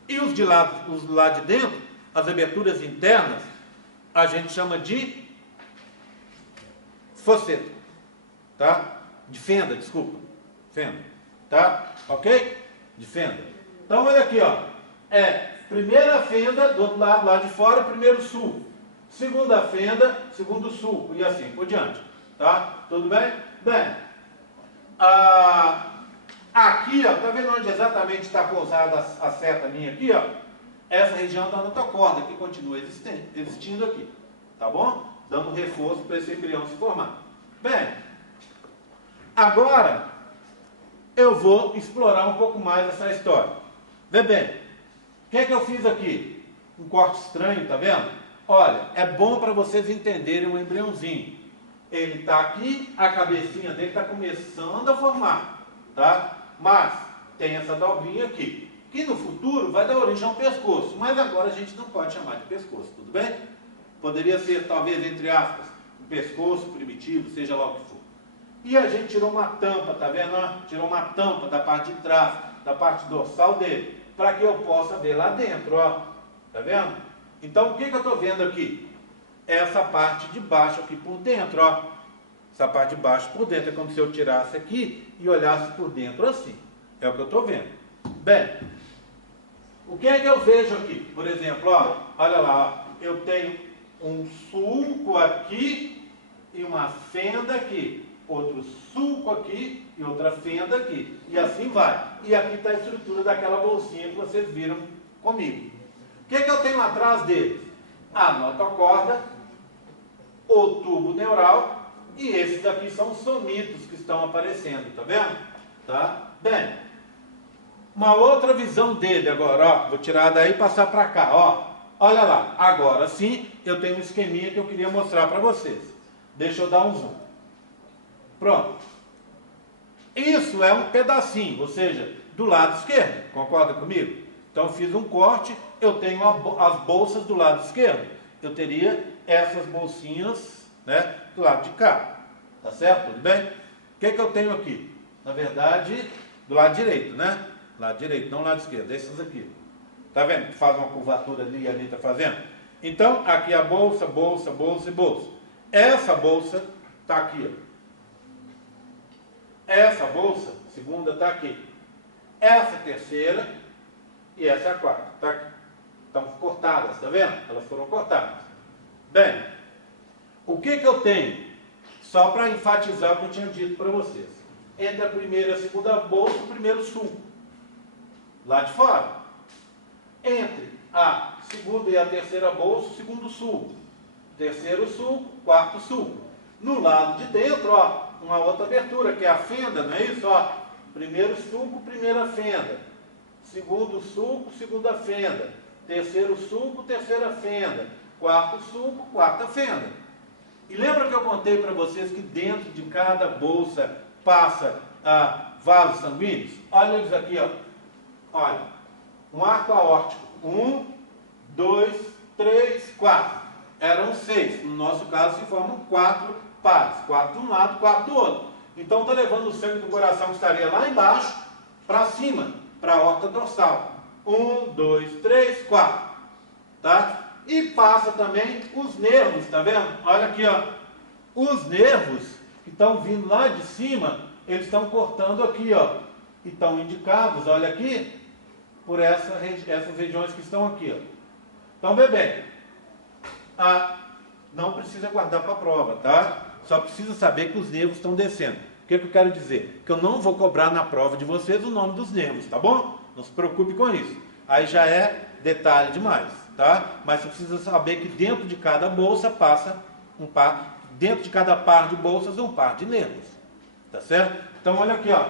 E os do lado de dentro, as aberturas internas, a gente chama de fosseta. Tá? De fenda, desculpa. Fenda. Tá? Ok? De fenda. Então, olha aqui, ó. Primeira fenda do outro lado, lá de fora, primeiro sulco. Segunda fenda, segundo sulco. E assim por diante. Tá? Tudo bem? Bem. Aqui, ó. Tá vendo onde exatamente está pousada a seta minha aqui, ó? Essa região da notocorda que continua existindo aqui. Tá bom? Dando reforço para esse embrião se formar. Bem. Agora, eu vou explorar um pouco mais essa história. Vê bem, o que é que eu fiz aqui? Um corte estranho, tá vendo? Olha, é bom para vocês entenderem um embriãozinho. Ele está aqui, a cabecinha dele está começando a formar, tá? Mas tem essa dobrinha aqui, que no futuro vai dar origem ao pescoço, mas agora a gente não pode chamar de pescoço, tudo bem? Poderia ser, talvez, entre aspas, um pescoço primitivo, seja lá o que for. E a gente tirou uma tampa, tá vendo? Tirou uma tampa da parte de trás, da parte dorsal dele, para que eu possa ver lá dentro, ó. Tá vendo? Então, o que eu estou vendo aqui? Essa parte de baixo aqui por dentro, ó. Essa parte de baixo por dentro. É como se eu tirasse aqui e olhasse por dentro assim. É o que eu estou vendo. Bem, o que é que eu vejo aqui? Por exemplo, ó, olha lá, ó. Eu tenho um sulco aqui e uma fenda aqui. Outro sulco aqui e outra fenda aqui. E assim vai. E aqui está a estrutura daquela bolsinha que vocês viram comigo. O que é que eu tenho atrás deles? A notocorda, o tubo neural e esses aqui são os somitos que estão aparecendo. Tá vendo? Tá? Bem, uma outra visão dele agora, ó. Vou tirar daí e passar para cá, ó. Olha lá. Agora sim, eu tenho um esqueminha que eu queria mostrar para vocês. Deixa eu dar um zoom. Pronto. Isso é um pedacinho, ou seja, do lado esquerdo. Concorda comigo? Então, eu fiz um corte, eu tenho as bolsas do lado esquerdo. Eu teria essas bolsinhas, né, do lado de cá. Tá certo? Tudo bem? O que eu tenho aqui? Na verdade, do lado direito, né? Lado direito, não lado esquerdo. Esses aqui. Tá vendo? Faz uma curvatura ali e ali tá fazendo? Então, aqui a bolsa, bolsa, bolsa e bolsa. Essa bolsa tá aqui, ó. Essa bolsa, segunda, está aqui. Essa terceira e essa é a quarta. Tá aqui. Estão cortadas, está vendo? Elas foram cortadas. Bem, o que eu tenho? Só para enfatizar o que eu tinha dito para vocês. Entre a primeira e a segunda bolsa, o primeiro sulco. Lá de fora. Entre a segunda e a terceira bolsa, o segundo sulco. Terceiro sulco, quarto sulco. No lado de dentro, ó, uma outra abertura, que é a fenda, não é isso? Ó, primeiro sulco, primeira fenda. Segundo sulco, segunda fenda. Terceiro sulco, terceira fenda. Quarto sulco, quarta fenda. E lembra que eu contei para vocês que dentro de cada bolsa passa vasos sanguíneos? Olha eles aqui, ó. Olha, um arco aórtico. 1, 2, 3, 4. Eram 6. No nosso caso, se formam 4 pares. 4 de um lado, 4 do outro. Então, está levando o sangue do coração que estaria lá embaixo para cima, para a aorta dorsal. 1, 2, 3, 4. Tá? E passa também os nervos, tá vendo? Olha aqui, ó. Os nervos que estão vindo lá de cima, eles estão cortando aqui, ó. E estão indicados, olha aqui, por essas regiões que estão aqui, ó. Então, vê bem. Não precisa guardar para a prova, tá? Só precisa saber que os nervos estão descendo. O que eu quero dizer? Que eu não vou cobrar na prova de vocês o nome dos nervos, tá bom? Não se preocupe com isso. Aí já é detalhe demais, tá? Mas você precisa saber que dentro de cada bolsa passa um par, dentro de cada par de bolsas um par de nervos, tá certo? Então olha aqui, ó.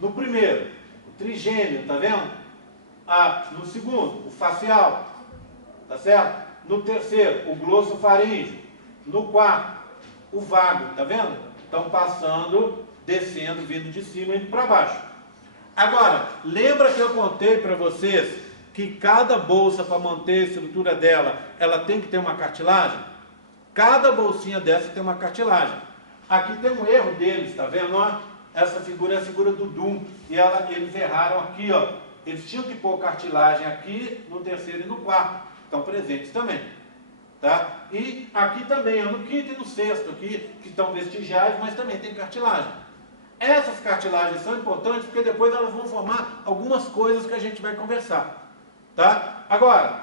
No primeiro, o trigêmeo, tá vendo? No segundo, o facial, tá certo? No terceiro, o glossofaríngeo. No quarto, o vago, tá vendo? estão passando, descendo, vindo de cima e indo para baixo. Agora, lembra que eu contei para vocês que cada bolsa, para manter a estrutura dela, ela tem que ter uma cartilagem? Cada bolsinha dessa tem uma cartilagem. Aqui tem um erro deles, tá vendo? Ó, essa figura é a figura do Doom. E eles erraram aqui, ó. Eles tinham que pôr cartilagem aqui no terceiro e no quarto. Estão presentes também. Tá? E aqui também, no quinto e no sexto, aqui, que estão vestigiais, mas também tem cartilagem. Essas cartilagens são importantes porque depois elas vão formar algumas coisas que a gente vai conversar. Tá? Agora,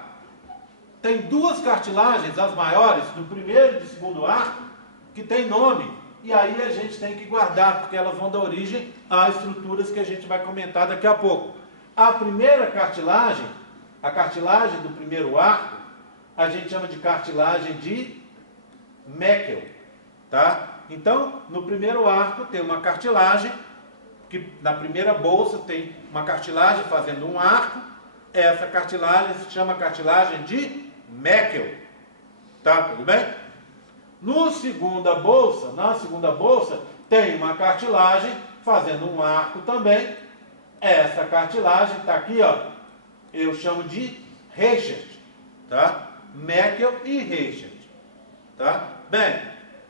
tem duas cartilagens, as maiores, do primeiro e do segundo arco, que tem nome. E aí a gente tem que guardar, porque elas vão dar origem a estruturas que a gente vai comentar daqui a pouco. A primeira cartilagem, a cartilagem do primeiro arco, a gente chama de cartilagem de Meckel, tá? Então, no primeiro arco tem uma cartilagem, que na primeira bolsa tem uma cartilagem fazendo um arco. Essa cartilagem se chama cartilagem de Meckel, tá? Tudo bem? Na segunda bolsa tem uma cartilagem fazendo um arco também. Essa cartilagem está aqui, ó, eu chamo de Reichert, tá? Meckel e Reichert, tá? Bem,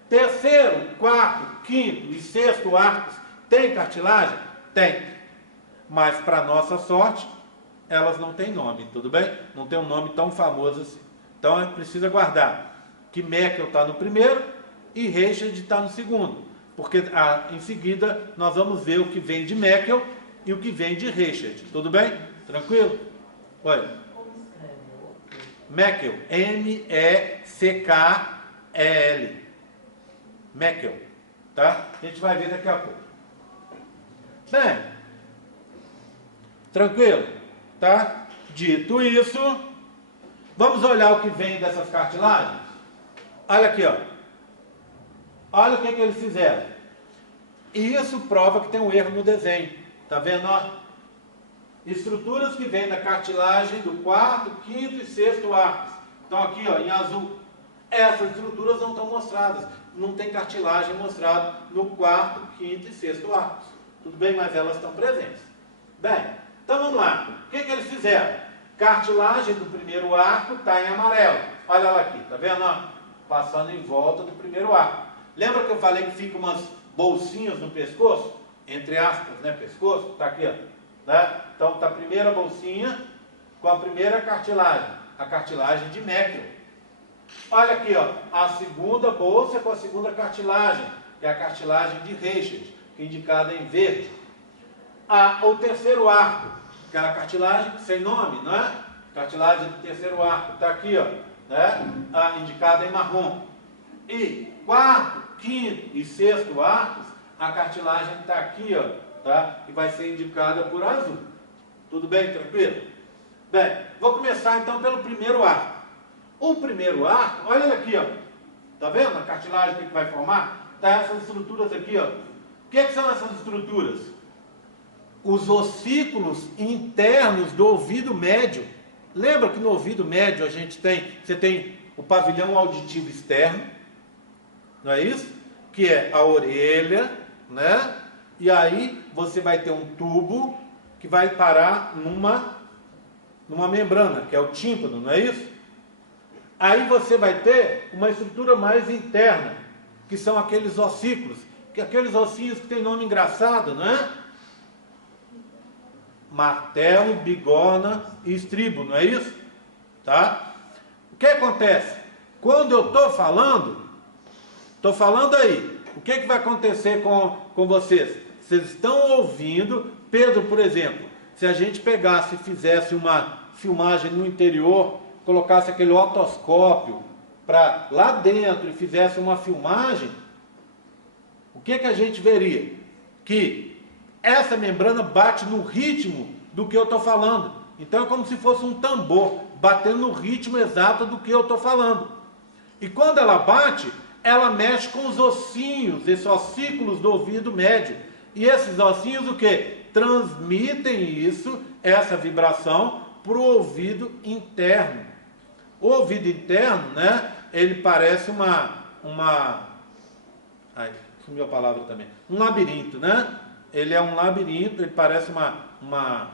terceiro, quarto, quinto e sexto arcos tem cartilagem? Tem, mas para nossa sorte, elas não têm nome, tudo bem? Não tem um nome tão famoso assim. Então, a gente precisa guardar que Meckel está no primeiro e Reichert está no segundo, porque em seguida nós vamos ver o que vem de Meckel e o que vem de Reichert, tudo bem? Tranquilo? Oi. Meckel, M-E-C-K-E-L, Meckel, tá? A gente vai ver daqui a pouco. Bem, tranquilo, tá? Dito isso, vamos olhar o que vem dessas cartilagens? Olha aqui, ó. Olha o que eles fizeram. E isso prova que tem um erro no desenho. Tá vendo, ó? Estruturas que vêm da cartilagem do quarto, quinto e sexto arcos. Então aqui, ó, em azul. Essas estruturas não estão mostradas. Não tem cartilagem mostrada no quarto, quinto e sexto arcos. Tudo bem, mas elas estão presentes. Bem, então vamos lá. O que eles fizeram? Cartilagem do primeiro arco está em amarelo. Olha ela aqui, tá vendo, ó? Passando em volta do primeiro arco. Lembra que eu falei que fica umas bolsinhas no pescoço? Entre aspas, né? Pescoço, tá aqui, ó. Né? Então tá a primeira bolsinha com a primeira cartilagem, a cartilagem de Meckel. Olha aqui, ó, a segunda bolsa com a segunda cartilagem, que é a cartilagem de Reichert, que é indicada em verde. O terceiro arco, aquela cartilagem sem nome, não é? Cartilagem do terceiro arco, está aqui, ó, né? Indicada em marrom. E quarto, quinto e sexto arcos, a cartilagem está aqui, ó, tá? E vai ser indicada por azul. Tudo bem, tranquilo? Bem, vou começar então pelo primeiro arco. O primeiro arco, olha ele aqui, ó. Tá vendo a cartilagem que vai formar? Tá essas estruturas aqui, ó. O que são essas estruturas? Os ossículos internos do ouvido médio. Lembra que no ouvido médio você tem o pavilhão auditivo externo, não é isso? Que é a orelha, né? E aí você vai ter um tubo que vai parar numa membrana, que é o tímpano, não é isso? Aí você vai ter uma estrutura mais interna, que são aqueles ossículos, aqueles ossinhos que tem nome engraçado, não é? Martelo, bigorna e estribo, não é isso? Tá? O que acontece? Quando eu estou falando aí, o que vai acontecer com vocês? Vocês estão ouvindo, Pedro, por exemplo, se a gente pegasse e fizesse uma filmagem no interior, colocasse aquele otoscópio para lá dentro e fizesse uma filmagem, o que a gente veria? Que essa membrana bate no ritmo do que eu estou falando. Então é como se fosse um tambor, batendo no ritmo exato do que eu estou falando. E quando ela bate, ela mexe com os ossinhos, esses ossículos do ouvido médio. E esses ossinhos o que? Transmitem essa vibração para o ouvido interno. O ouvido interno, né? Ele parece uma sumiu a palavra também, um labirinto, né? Ele é um labirinto, ele parece Hã?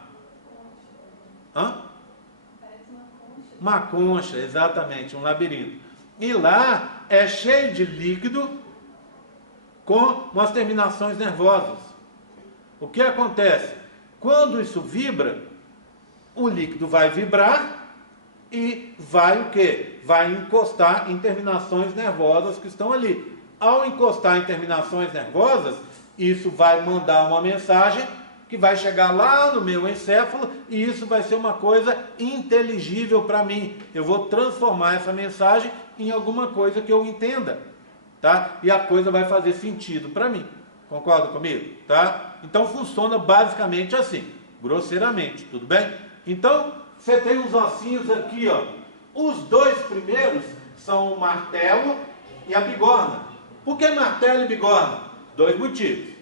Parece uma concha. Uma concha, exatamente, um labirinto. E lá é cheio de líquido com umas terminações nervosas. O que acontece? Quando isso vibra, o líquido vai vibrar e vai o quê? Vai encostar em terminações nervosas que estão ali. Ao encostar em terminações nervosas, isso vai mandar uma mensagem que vai chegar lá no meu encéfalo e isso vai ser uma coisa inteligível para mim. Eu vou transformar essa mensagem em alguma coisa que eu entenda, tá? E a coisa vai fazer sentido para mim. Concorda comigo? Tá? Então funciona basicamente assim, grosseiramente, tudo bem? Então, você tem os ossinhos aqui, ó. Os dois primeiros são o martelo e a bigorna. Por que martelo e bigorna? Dois motivos.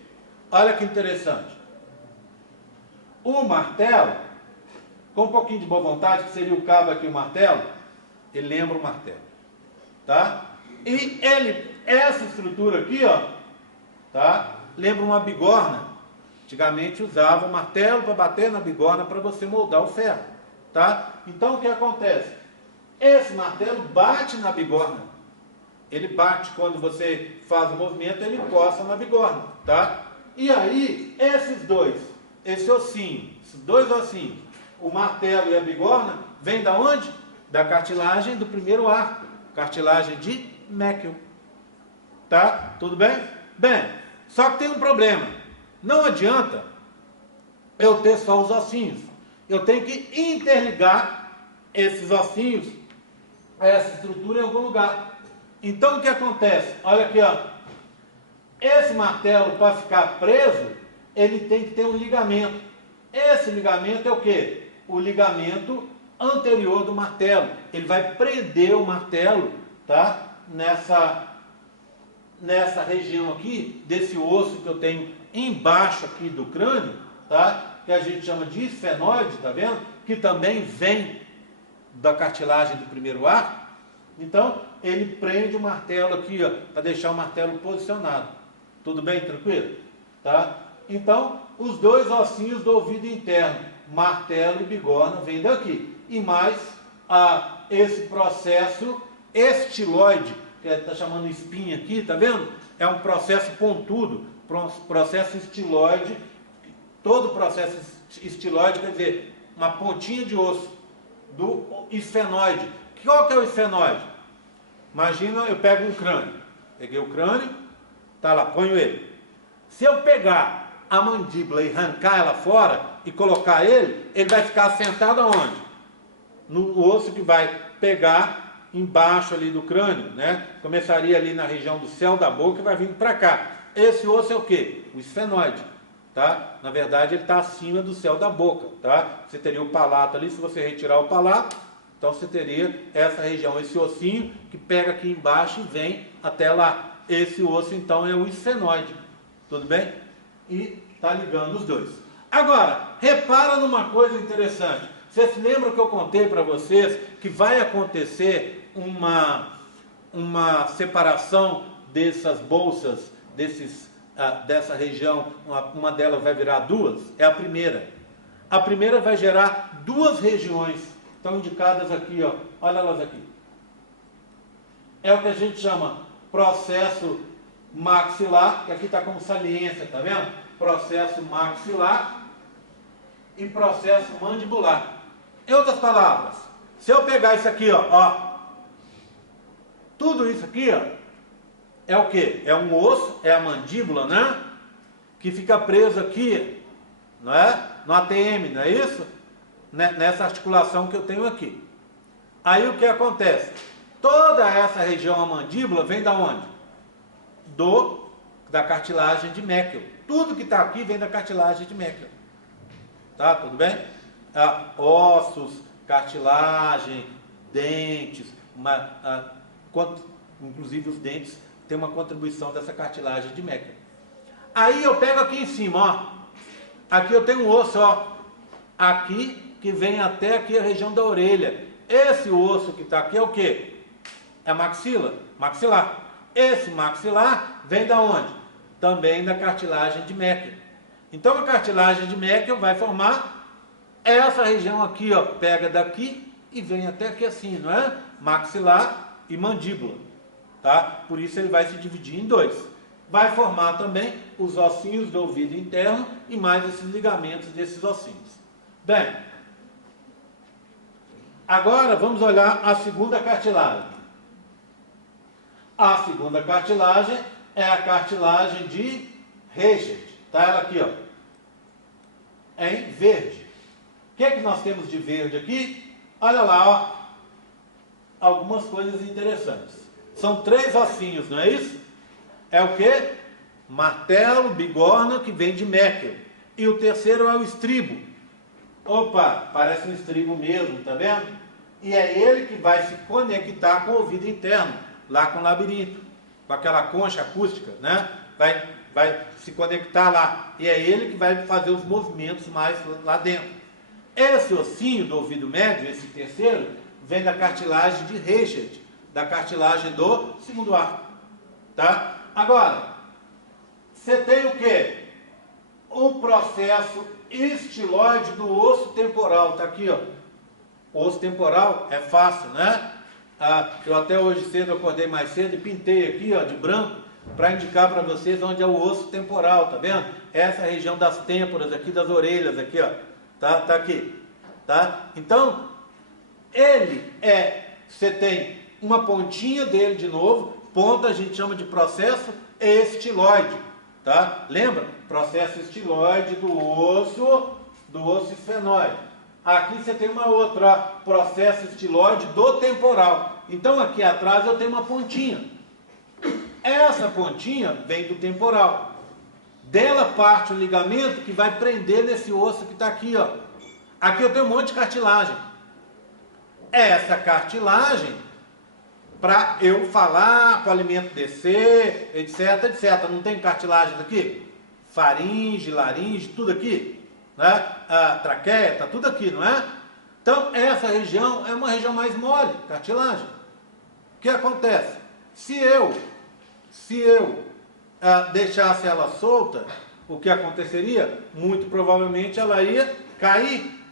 Olha que interessante. O martelo, com um pouquinho de boa vontade, que seria o cabo aqui, o martelo, ele lembra o martelo, tá? E essa estrutura aqui, ó, tá? Lembra uma bigorna. Antigamente usava o martelo para bater na bigorna para você moldar o ferro, tá? Então o que acontece? Esse martelo bate na bigorna. Ele bate quando você faz o movimento, ele encosta na bigorna, tá? E aí, esses dois, esse ossinho, esses dois ossinhos, o martelo e a bigorna, vem da onde? Da cartilagem do primeiro arco, cartilagem de Meckel. Tá? Tudo bem? Bem, só que tem um problema. Não adianta eu ter só os ossinhos. Eu tenho que interligar esses ossinhos a essa estrutura em algum lugar. Então o que acontece? Olha aqui, ó. Esse martelo, para ficar preso, ele tem que ter um ligamento. Esse ligamento é o quê? O ligamento anterior do martelo. Ele vai prender o martelo, tá? Nessa região aqui, desse osso que eu tenho embaixo aqui do crânio, tá? Que a gente chama de esfenoide, tá vendo? Que também vem da cartilagem do primeiro arco. Então, ele prende o martelo aqui, ó, para deixar o martelo posicionado. Tudo bem? Tranquilo? Tá? Então, os dois ossinhos do ouvido interno, martelo e bigorna, vêm daqui. E mais esse processo estiloide, que está chamando espinha aqui, tá vendo? É um processo pontudo, processo estiloide. Todo processo estiloide quer dizer uma pontinha de osso do esfenoide. Qual que é o esfenoide? Imagina, eu pego um crânio. Peguei o crânio, tá lá, ponho ele. Se eu pegar a mandíbula e arrancar ela fora e colocar ele vai ficar assentado aonde? No osso que vai pegar embaixo ali do crânio, né? Começaria ali na região do céu da boca e vai vindo para cá. Esse osso é o quê? O esfenoide, tá? Na verdade, ele está acima do céu da boca, tá? Você teria o palato ali, se você retirar o palato, então você teria essa região, esse ossinho que pega aqui embaixo e vem até lá. Esse osso, então, é o esfenoide. Tudo bem? E está ligando os dois. Agora, repara numa coisa interessante. Vocês se lembram que eu contei para vocês que vai acontecer uma separação dessas bolsas, dessa região, uma delas vai virar duas? É a primeira. A primeira vai gerar duas regiões. Estão indicadas aqui, ó. Olha elas aqui. É o que a gente chama processo maxilar, que aqui está como saliência, tá vendo? Processo maxilar e processo mandibular. Em outras palavras, se eu pegar isso aqui, ó, tudo isso aqui, ó, é o que? É um osso, é a mandíbula, né? Que fica preso aqui, não é? No ATM, não é isso? Nessa articulação que eu tenho aqui. Aí o que acontece? Toda essa região, a mandíbula, vem da onde? Da cartilagem de Meckel. Tudo que está aqui vem da cartilagem de Meckel. Tá? Tudo bem? Ossos, cartilagem, dentes, inclusive os dentes têm uma contribuição dessa cartilagem de Meckel. Aí eu pego aqui em cima, ó. Aqui eu tenho um osso, ó. Aqui que vem até aqui a região da orelha. Esse osso que está aqui é o quê? É a maxila, maxilar. Esse maxilar vem da onde? também da cartilagem de Meckel. Então a cartilagem de Meckel vai formar essa região aqui, ó, pega daqui e vem até aqui assim, não é? Maxilar e mandíbula, tá? Por isso ele vai se dividir em dois. Vai formar também os ossinhos do ouvido interno e mais esses ligamentos desses ossinhos. Bem, agora vamos olhar a segunda cartilagem. A segunda cartilagem é a cartilagem de Rechet, tá? Ela aqui, ó, em verde. O que é que nós temos de verde aqui? Olha lá, ó, algumas coisas interessantes. São 3 ossinhos, não é isso? É o que? Martelo, bigorna, que vem de Meckel. E o terceiro é o estribo. Opa, parece um estribo mesmo, tá vendo? E é ele que vai se conectar com o ouvido interno, lá com o labirinto, com aquela concha acústica, né? Vai se conectar lá. E é ele que vai fazer os movimentos mais lá dentro. Esse ossinho do ouvido médio, esse terceiro, vem da cartilagem de Rechet, da cartilagem do segundo arco, tá? Agora, você tem o quê? O processo estiloide do osso temporal, tá aqui, ó. O osso temporal é fácil, né? Eu até hoje cedo acordei mais cedo e pintei aqui, ó, de branco, para indicar para vocês onde é o osso temporal, tá vendo? Essa é a região das têmporas aqui, das orelhas aqui, ó. Tá aqui, tá? Então, você tem uma pontinha dele de novo, ponta a gente chama de processo estiloide, tá? Lembra? Processo estiloide do osso esfenóide. Aqui você tem uma outra, ó, processo estiloide do temporal. Então aqui atrás eu tenho uma pontinha. Essa pontinha vem do temporal. Dela parte o ligamento que vai prender nesse osso que está aqui, ó. Aqui eu tenho um monte de cartilagem. Essa cartilagem, para eu falar, para o alimento descer, etc, etc. Não tem cartilagens aqui? Faringe, laringe, tudo aqui, né? A traqueia, está tudo aqui, não é? Então, essa região é uma região mais mole, cartilagem. O que acontece? Se eu deixasse ela solta, o que aconteceria? Muito provavelmente ela ia cair.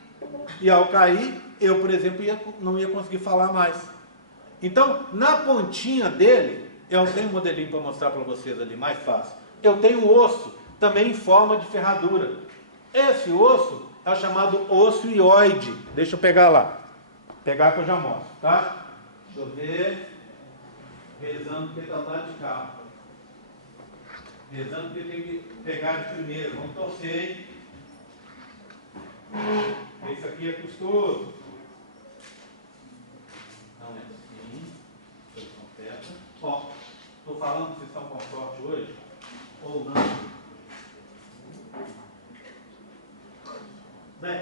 E ao cair, eu, por exemplo, não ia conseguir falar mais. Então, na pontinha dele, eu tenho um modelinho para mostrar para vocês ali, mais fácil. Eu tenho um osso, também em forma de ferradura. Esse osso é o chamado osso hioide. Deixa eu pegar lá. Pegar que eu já mostro, tá? Deixa eu ver. Rezando porque está andando de carro. Rezando porque tem que pegar de primeiro. Vamos torcer, hein? Esse aqui é custoso. Não é assim. Vocês estão perto. Ó, estou falando que vocês estão com sorte hoje? Ou não? Bem,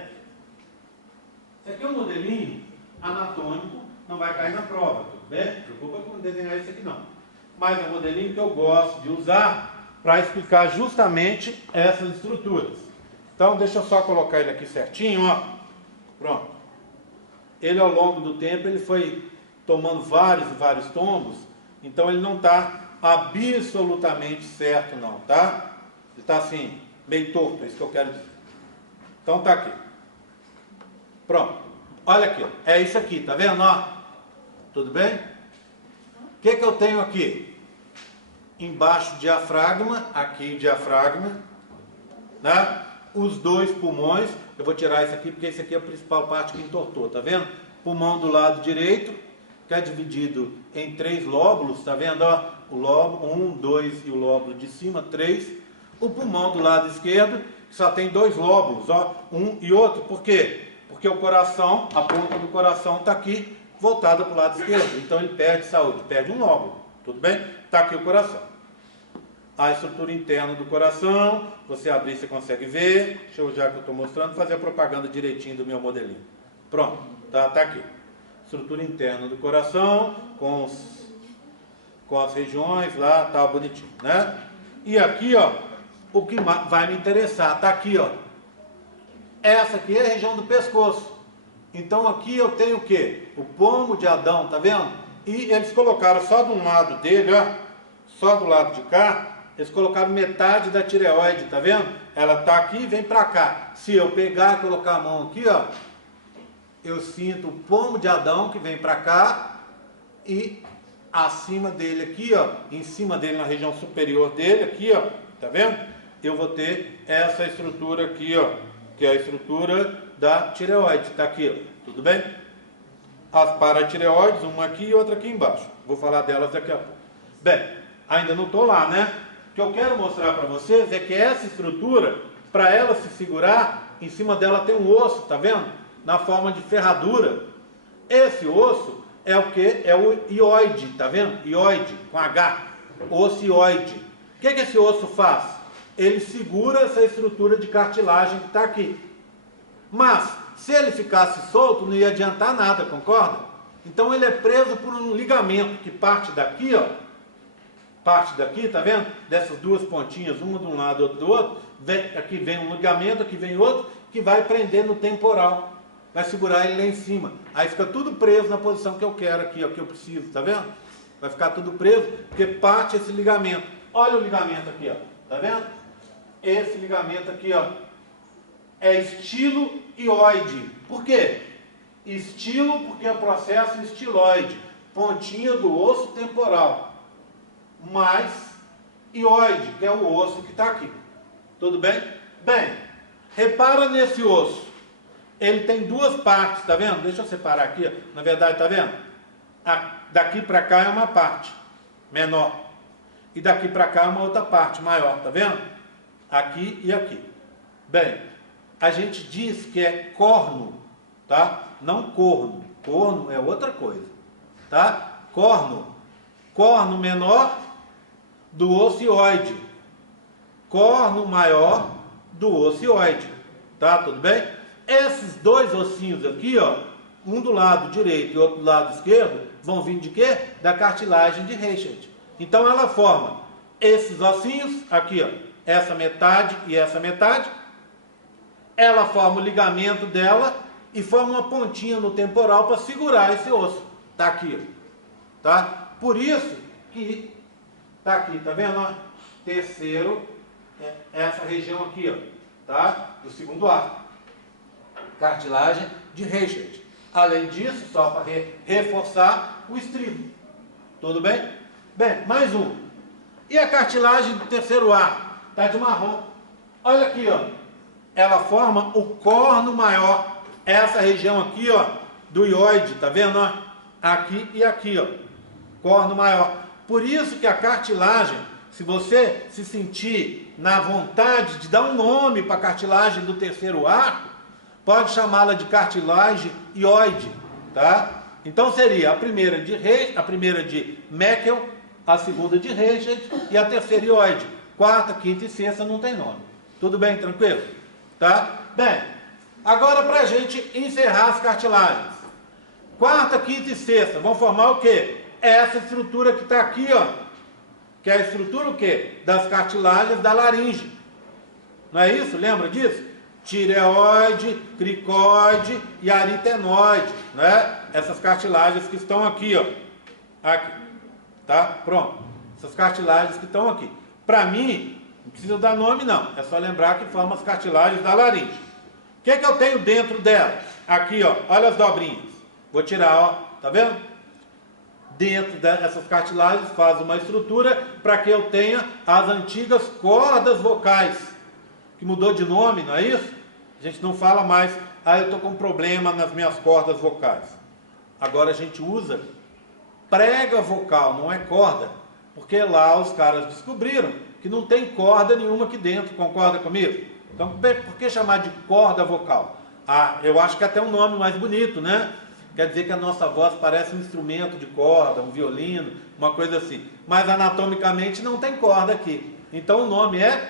esse aqui é um modelinho anatômico, não vai cair na prova, tudo bem? Não se preocupa com desenhar esse aqui não. Mas é um modelinho que eu gosto de usar para explicar justamente essas estruturas. Então, deixa eu só colocar ele aqui certinho, ó. Pronto. Ele, ao longo do tempo, ele foi tomando vários e vários tombos, então ele não está absolutamente certo não, tá? Ele está assim, meio torto, é isso que eu quero dizer. Então tá aqui. Pronto. Olha aqui, ó. É isso aqui, tá vendo? Ó? Tudo bem? O que eu tenho aqui? Embaixo diafragma, aqui diafragma, né? Os 2 pulmões. Eu vou tirar isso aqui porque esse aqui é a principal parte que entortou, tá vendo? Pulmão do lado direito, que é dividido em 3 lóbulos, tá vendo? Ó? O lóbulo 1, 2 e o lóbulo de cima 3. O pulmão do lado esquerdo, que só tem 2 lóbulos, ó, um e outro. Por quê? Porque o coração, a ponta do coração está aqui, voltada para o lado esquerdo. Então ele perde saúde, perde um lóbulo. Tudo bem? Está aqui o coração. A estrutura interna do coração, você abrir, você consegue ver. Deixa eu, já que eu estou mostrando, fazer a propaganda direitinho do meu modelinho. Pronto, tá aqui. Estrutura interna do coração, com as regiões lá, tá bonitinho, né? E aqui, ó, o que vai me interessar, tá aqui, ó. Essa aqui é a região do pescoço. Então aqui eu tenho o quê? O pomo de Adão, tá vendo? E eles colocaram só de um lado dele, ó, só do lado de cá, Eles colocaram metade da tireoide, tá vendo? Ela tá aqui e vem para cá. Se eu pegar e colocar a mão aqui, ó, eu sinto o pomo de Adão que vem para cá e acima dele aqui, ó, em cima dele, na região superior dele, aqui, ó, tá vendo? Eu vou ter essa estrutura aqui, ó, que é a estrutura da tireoide, tá aqui, ó, tudo bem? As paratireoides, uma aqui e outra aqui embaixo. Vou falar delas daqui a pouco. Bem, ainda não estou lá, né? O que eu quero mostrar para vocês é que essa estrutura, para ela se segurar, em cima dela tem um osso, tá vendo? Na forma de ferradura. Esse osso é o que? É o ióide, tá vendo? Ióide, com H. Osso ióide. O que esse osso faz? Ele segura essa estrutura de cartilagem que está aqui. Mas, se ele ficasse solto, não ia adiantar nada, concorda? Então ele é preso por um ligamento que parte daqui, ó. Parte daqui, tá vendo? Dessas duas pontinhas, uma de um lado, outra do outro. Aqui vem um ligamento, aqui vem outro, que vai prender no temporal. Vai segurar ele lá em cima. Aí fica tudo preso na posição que eu quero aqui, ó, que eu preciso, tá vendo? Vai ficar tudo preso, porque parte esse ligamento. Olha o ligamento aqui, ó. Tá vendo? Esse ligamento aqui, ó, é estilo ióide. Por quê? Estilo porque é o processo estiloide. Pontinha do osso temporal. Mais ióide, que é o osso que está aqui. Tudo bem? Bem, repara nesse osso. Ele tem duas partes, tá vendo? Deixa eu separar aqui, ó. Na verdade, tá vendo? Daqui para cá é uma parte menor. E daqui para cá é uma outra parte maior, tá vendo? Aqui e aqui. Bem, a gente diz que é corno, tá? Não corno. Corno é outra coisa, tá? Corno. Corno menor do osso ióide. Corno maior do osso ióide. Tá? Tudo bem? Esses dois ossinhos aqui, ó, um do lado direito e outro do lado esquerdo, vão vir de quê? Da cartilagem de Reichert. Então ela forma esses ossinhos, aqui, ó, essa metade e essa metade. Ela forma o ligamento dela e forma uma pontinha no temporal para segurar esse osso. Tá aqui, ó. Tá? Por isso que tá aqui, tá vendo? Ó? Terceiro, essa região aqui, ó, tá? Do segundo arco. Cartilagem de Reichert. Além disso, só para reforçar o estribo. Tudo bem? Bem, mais um. E a cartilagem do terceiro arco? Tá de marrom. Olha aqui, ó. Ela forma o corno maior. Essa região aqui, ó, do ióide, tá vendo? Ó? Aqui e aqui, ó. Corno maior. Por isso que a cartilagem, se você se sentir na vontade de dar um nome para a cartilagem do terceiro arco, pode chamá-la de cartilagem ióide, tá? Então seria a primeira de Meckel, a segunda de Reichert e a terceira ióide. Quarta, quinta e sexta não tem nome. Tudo bem, tranquilo? Tá? Bem, agora para a gente encerrar as cartilagens. Quarta, quinta e sexta vão formar o quê? Essa estrutura que está aqui, ó. Que é a estrutura o quê? Das cartilagens da laringe. Não é isso? Lembra disso? Tireoide, cricoide e aritenoide, né? Essas cartilagens que estão aqui, ó. Aqui. Tá? Pronto. Essas cartilagens que estão aqui. Para mim, não precisa dar nome não. É só lembrar que formam as cartilagens da laringe. O que eu tenho dentro dela? Aqui, ó. Olha as dobrinhas. Vou tirar, ó. Tá vendo? Dentro dessas cartilagens faz uma estrutura para que eu tenha as antigas cordas vocais. Que mudou de nome, não é isso? A gente não fala mais, eu estou com problema nas minhas cordas vocais. Agora a gente usa prega vocal, não é corda. Porque lá os caras descobriram que não tem corda nenhuma aqui dentro, concorda comigo? Então por que chamar de corda vocal? Eu acho que é até um nome mais bonito, né? Quer dizer que a nossa voz parece um instrumento de corda, um violino, uma coisa assim. Mas anatomicamente não tem corda aqui. Então o nome é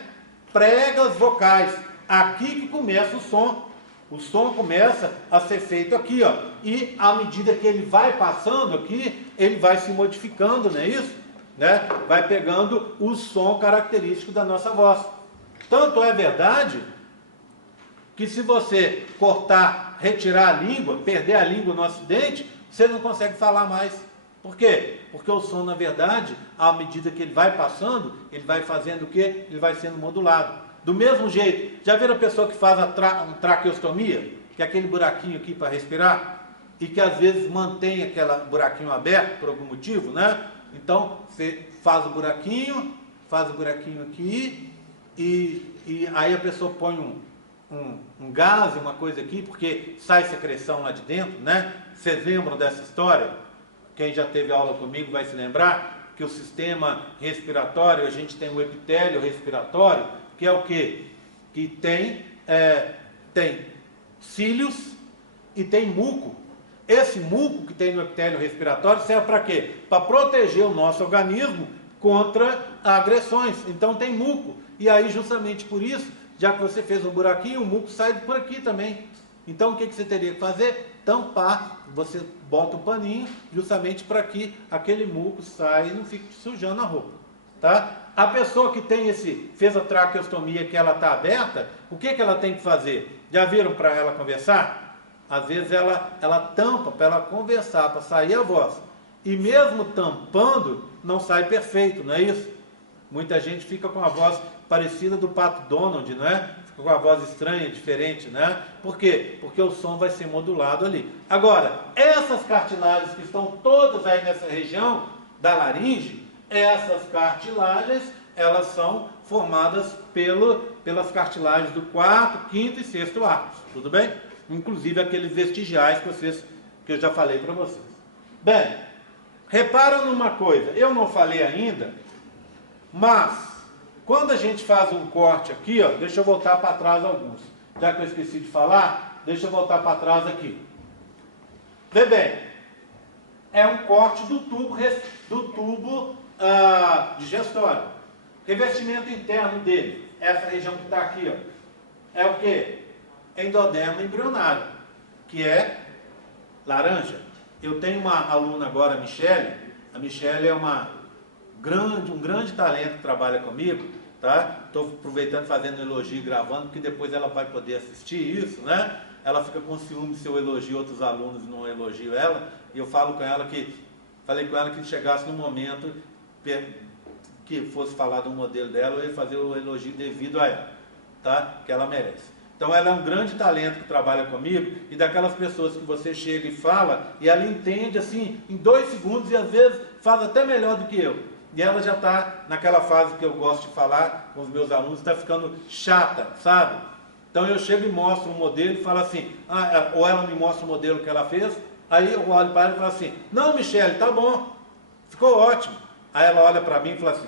pregas vocais. Aqui que começa o som. O som começa a ser feito aqui, ó. E à medida que ele vai passando aqui, ele vai se modificando, não é isso? Né? Vai pegando o som característico da nossa voz. Tanto é verdade que se você cortar, retirar a língua, perder a língua no acidente, você não consegue falar mais. Por quê? Porque o som, na verdade, à medida que ele vai passando, ele vai fazendo o quê? Ele vai sendo modulado. Do mesmo jeito, já viram a pessoa que faz uma traqueostomia, que é aquele buraquinho aqui para respirar, e que às vezes mantém aquele buraquinho aberto por algum motivo, né? Então, você faz o buraquinho aqui, e aí a pessoa põe um gás, uma coisa aqui, porque sai secreção lá de dentro, né? Vocês lembram dessa história? Quem já teve aula comigo vai se lembrar que o sistema respiratório, a gente tem o epitélio respiratório, que é o quê? Que tem cílios e tem muco. Esse muco que tem no epitélio respiratório serve para quê? Para proteger o nosso organismo contra agressões. Então tem muco. E aí, justamente por isso, já que você fez um buraquinho, o muco sai por aqui também. Então o que você teria que fazer? Tampar, você bota o paninho justamente para que aquele muco saia e não fique sujando a roupa, tá? A pessoa que fez a traqueostomia, que ela está aberta, o que ela tem que fazer? Já viram para ela conversar? Às vezes ela tampa para ela conversar, para sair a voz. E mesmo tampando, não sai perfeito, não é isso? Muita gente fica com a voz parecida do Pato Donald, não é? Com a voz estranha, diferente, né? Por quê? Porque o som vai ser modulado ali. Agora, essas cartilagens que estão todas aí nessa região da laringe, essas cartilagens, elas são formadas pelas cartilagens do quarto, quinto e sexto arcos, tudo bem? Inclusive aqueles vestigiais que eu já falei para vocês. Bem, reparam numa coisa, eu não falei ainda, mas quando a gente faz um corte aqui, ó, deixa eu voltar para trás alguns. Já que eu esqueci de falar, deixa eu voltar para trás aqui. Vê bem, é um corte do tubo digestório. Revestimento interno dele, essa região que está aqui, ó, é o que? Endodermo embrionário, que é laranja. Eu tenho uma aluna agora, a Michele. A Michele é um grande talento que trabalha comigo, tá? Estou aproveitando, fazendo elogio e gravando, porque depois ela vai poder assistir isso, né? Ela fica com ciúme se eu elogio outros alunos e não elogio ela, e eu falei com ela que chegasse no momento que fosse falar do modelo dela, eu ia fazer o elogio devido a ela, tá? Que ela merece. Então ela é um grande talento que trabalha comigo, e daquelas pessoas que você chega e fala, e ela entende assim, em 2 segundos, e às vezes faz até melhor do que eu. E ela já está naquela fase que eu gosto de falar com os meus alunos, está ficando chata, sabe? Então eu chego e mostro um modelo e falo assim, ou ela me mostra o modelo que ela fez, aí eu olho para ela e falo assim, não, Michele, tá bom, ficou ótimo. Aí ela olha para mim e fala assim,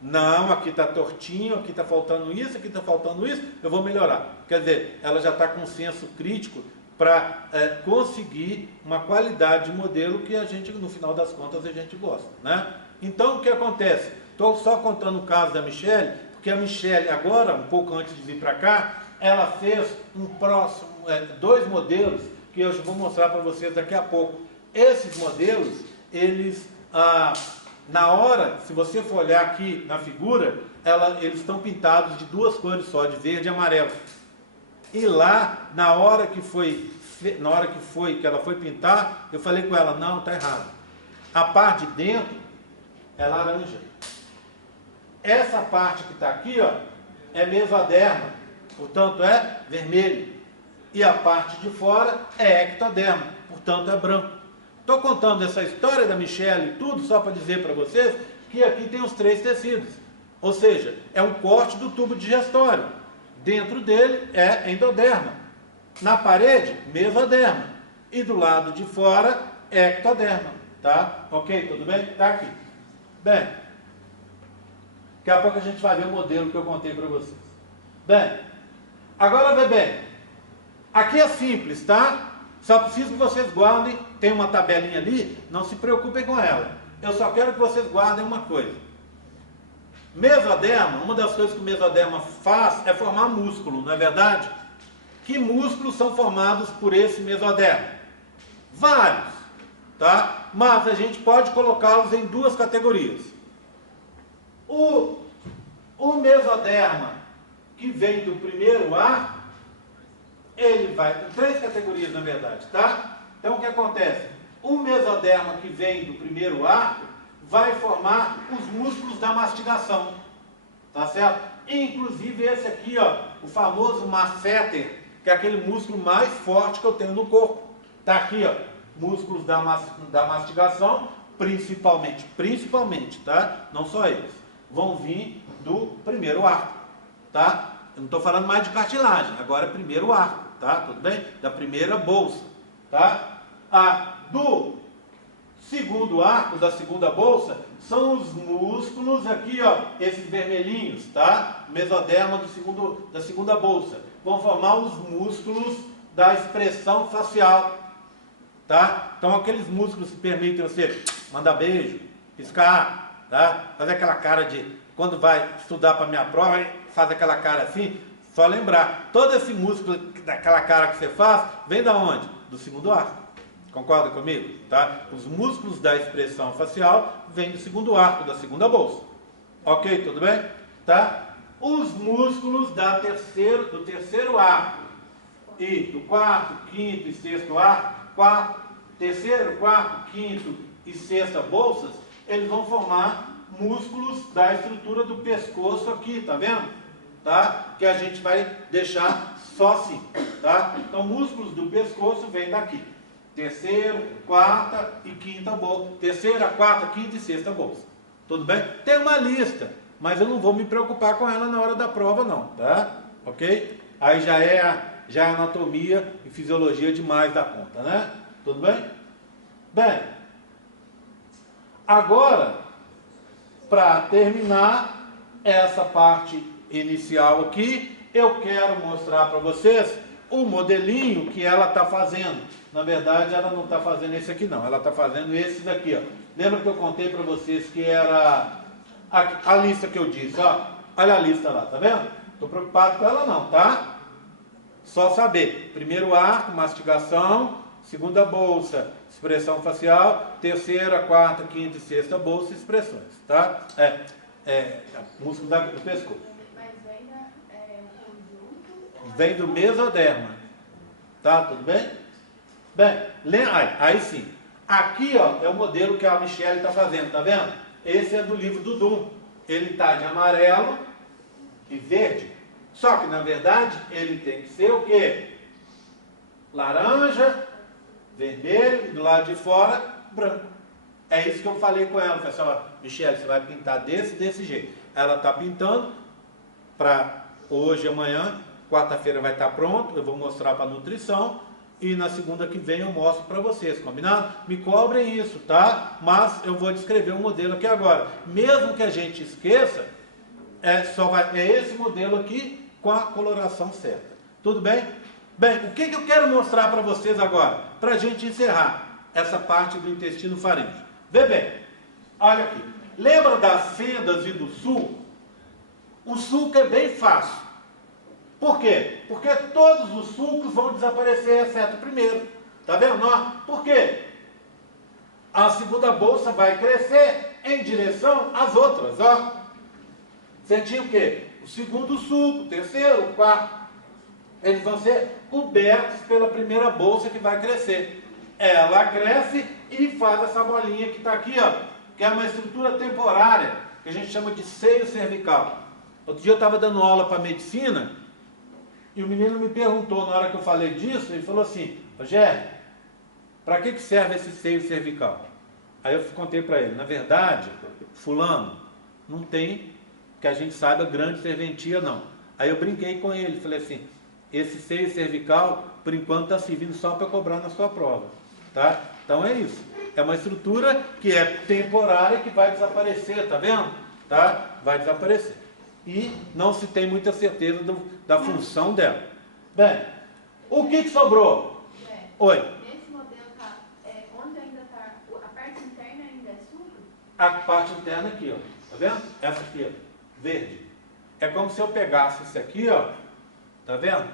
não, aqui está tortinho, aqui está faltando isso, aqui está faltando isso, eu vou melhorar. Quer dizer, ela já está com um senso crítico para conseguir uma qualidade de modelo que a gente, no final das contas, a gente gosta, né? Então, o que acontece? Estou só contando o caso da Michele, porque a Michele, agora, um pouco antes de vir para cá, ela fez 2 modelos, que eu vou mostrar para vocês daqui a pouco. Esses modelos, eles... na hora, se você for olhar aqui na figura, eles estão pintados de 2 cores só, de verde e amarelo. E lá, na hora que ela foi pintar, eu falei com ela, não, está errado. A parte de dentro é laranja. Essa parte que está aqui, ó, é mesoderma, portanto é vermelho. E a parte de fora é ectoderma, portanto é branco. Estou contando essa história da Michele e tudo só para dizer para vocês que aqui tem os 3 tecidos. Ou seja, é um corte do tubo digestório. Dentro dele é endoderma. Na parede, mesoderma. E do lado de fora, ectoderma. Tá? Ok? Tudo bem? Tá aqui. Bem, daqui a pouco a gente vai ver o modelo que eu contei para vocês. Bem, agora vê bem. Aqui é simples, tá? Só preciso que vocês guardem, tem uma tabelinha ali, não se preocupem com ela. Eu só quero que vocês guardem uma coisa. Mesoderma, uma das coisas que o mesoderma faz é formar músculo, não é verdade? Que músculos são formados por esse mesoderma? Vários, tá? Mas a gente pode colocá-los em 2 categorias. O mesoderma que vem do primeiro arco, ele vai, tem 3 categorias na verdade, tá? Então o que acontece? O mesoderma mesoderma que vem do primeiro arco vai formar os músculos da mastigação, tá certo? Inclusive esse aqui, ó, o famoso masseter, que é aquele músculo mais forte que eu tenho no corpo. Tá aqui, ó, músculos da mastigação, principalmente, tá? Não só eles, vão vir do primeiro arco, tá? Eu não estou falando mais de cartilagem, agora é primeiro arco, tá? Tudo bem? Da primeira bolsa, tá? Do segundo arco, da segunda bolsa, são os músculos aqui, ó, esses vermelhinhos, tá? Mesoderma da segunda bolsa. Vão formar os músculos da expressão facial, tá? Então aqueles músculos que permitem você mandar beijo, piscar, tá? Fazer aquela cara de, quando vai estudar para minha prova, faz aquela cara assim, só lembrar, todo esse músculo daquela cara que você faz, vem da onde? Do segundo arco. Concorda comigo? Tá? Os músculos da expressão facial vêm do segundo arco, da segunda bolsa. Ok, tudo bem? Tá? Os músculos do terceiro arco e do quarto, quinto e sexto arco, terceiro, quarto, quinto e sexta bolsas, eles vão formar músculos da estrutura do pescoço aqui, tá vendo? Tá? Que a gente vai deixar só assim, tá? Então, músculos do pescoço vêm daqui. Terceiro, quarta e quinta bolsa. Terceira, quarta, quinta e sexta bolsa. Tudo bem? Tem uma lista, mas eu não vou me preocupar com ela na hora da prova não, tá? Ok? Aí já é anatomia e fisiologia demais da conta, né? Tudo bem? Bem, agora, para terminar essa parte inicial aqui, eu quero mostrar para vocês o modelinho que ela está fazendo. Na verdade, ela não está fazendo esse aqui não, ela está fazendo esse daqui, ó. Lembra que eu contei para vocês que era a lista que eu disse, ó. Olha a lista lá, tá vendo? Estou preocupado com ela não, tá? Só saber, primeiro arco, mastigação, segunda bolsa, expressão facial, terceira, quarta, quinta e sexta bolsa, expressões, tá? Músculo do pescoço. Mas vem conjunto? Vem do mesoderma, tá? Tudo bem? Bem, aí sim, aqui ó, é o modelo que a Michelle está fazendo, tá vendo? Esse é do livro do Dum, ele está de amarelo e verde, só que na verdade ele tem que ser o quê? Laranja, vermelho e do lado de fora, branco. É isso que eu falei com ela, pessoal, Michelle, você vai pintar desse jeito. Ela está pintando para hoje, amanhã, quarta-feira vai estar pronto, eu vou mostrar para a nutrição. E na segunda que vem eu mostro para vocês, combinado? Me cobrem isso, tá? Mas eu vou descrever um modelo aqui agora. Mesmo que a gente esqueça, é esse modelo aqui com a coloração certa. Tudo bem? Bem, o que eu quero mostrar para vocês agora? Para a gente encerrar essa parte do intestino faríngeo. Vê bem, olha aqui. Lembra das fendas e do sulco? O sulco é bem fácil. Por quê? Porque todos os sulcos vão desaparecer, exceto o primeiro. Tá vendo? Por quê? A segunda bolsa vai crescer em direção às outras, ó. Você tinha o quê? O segundo sulco, o terceiro, o quarto. Eles vão ser cobertos pela primeira bolsa que vai crescer. Ela cresce e faz essa bolinha que está aqui, ó, que é uma estrutura temporária, que a gente chama de seio cervical. Outro dia eu estava dando aula para medicina, e o menino me perguntou, na hora que eu falei disso, ele falou assim, Rogério, para que serve esse seio cervical? Aí eu contei para ele, na verdade, fulano, não tem, que a gente saiba, grande serventia não. Aí eu brinquei com ele, falei assim, esse seio cervical, por enquanto, está servindo só para cobrar na sua prova, tá? Então é isso, é uma estrutura que é temporária, que vai desaparecer, tá vendo? Tá? Vai desaparecer. E não se tem muita certeza da função dela. Bem, o que sobrou? Oi. Nesse modelo, onde ainda está, a parte interna ainda é sulco? A parte interna aqui, ó. Tá vendo? Essa aqui, ó. Verde. É como se eu pegasse isso aqui, ó. Tá vendo?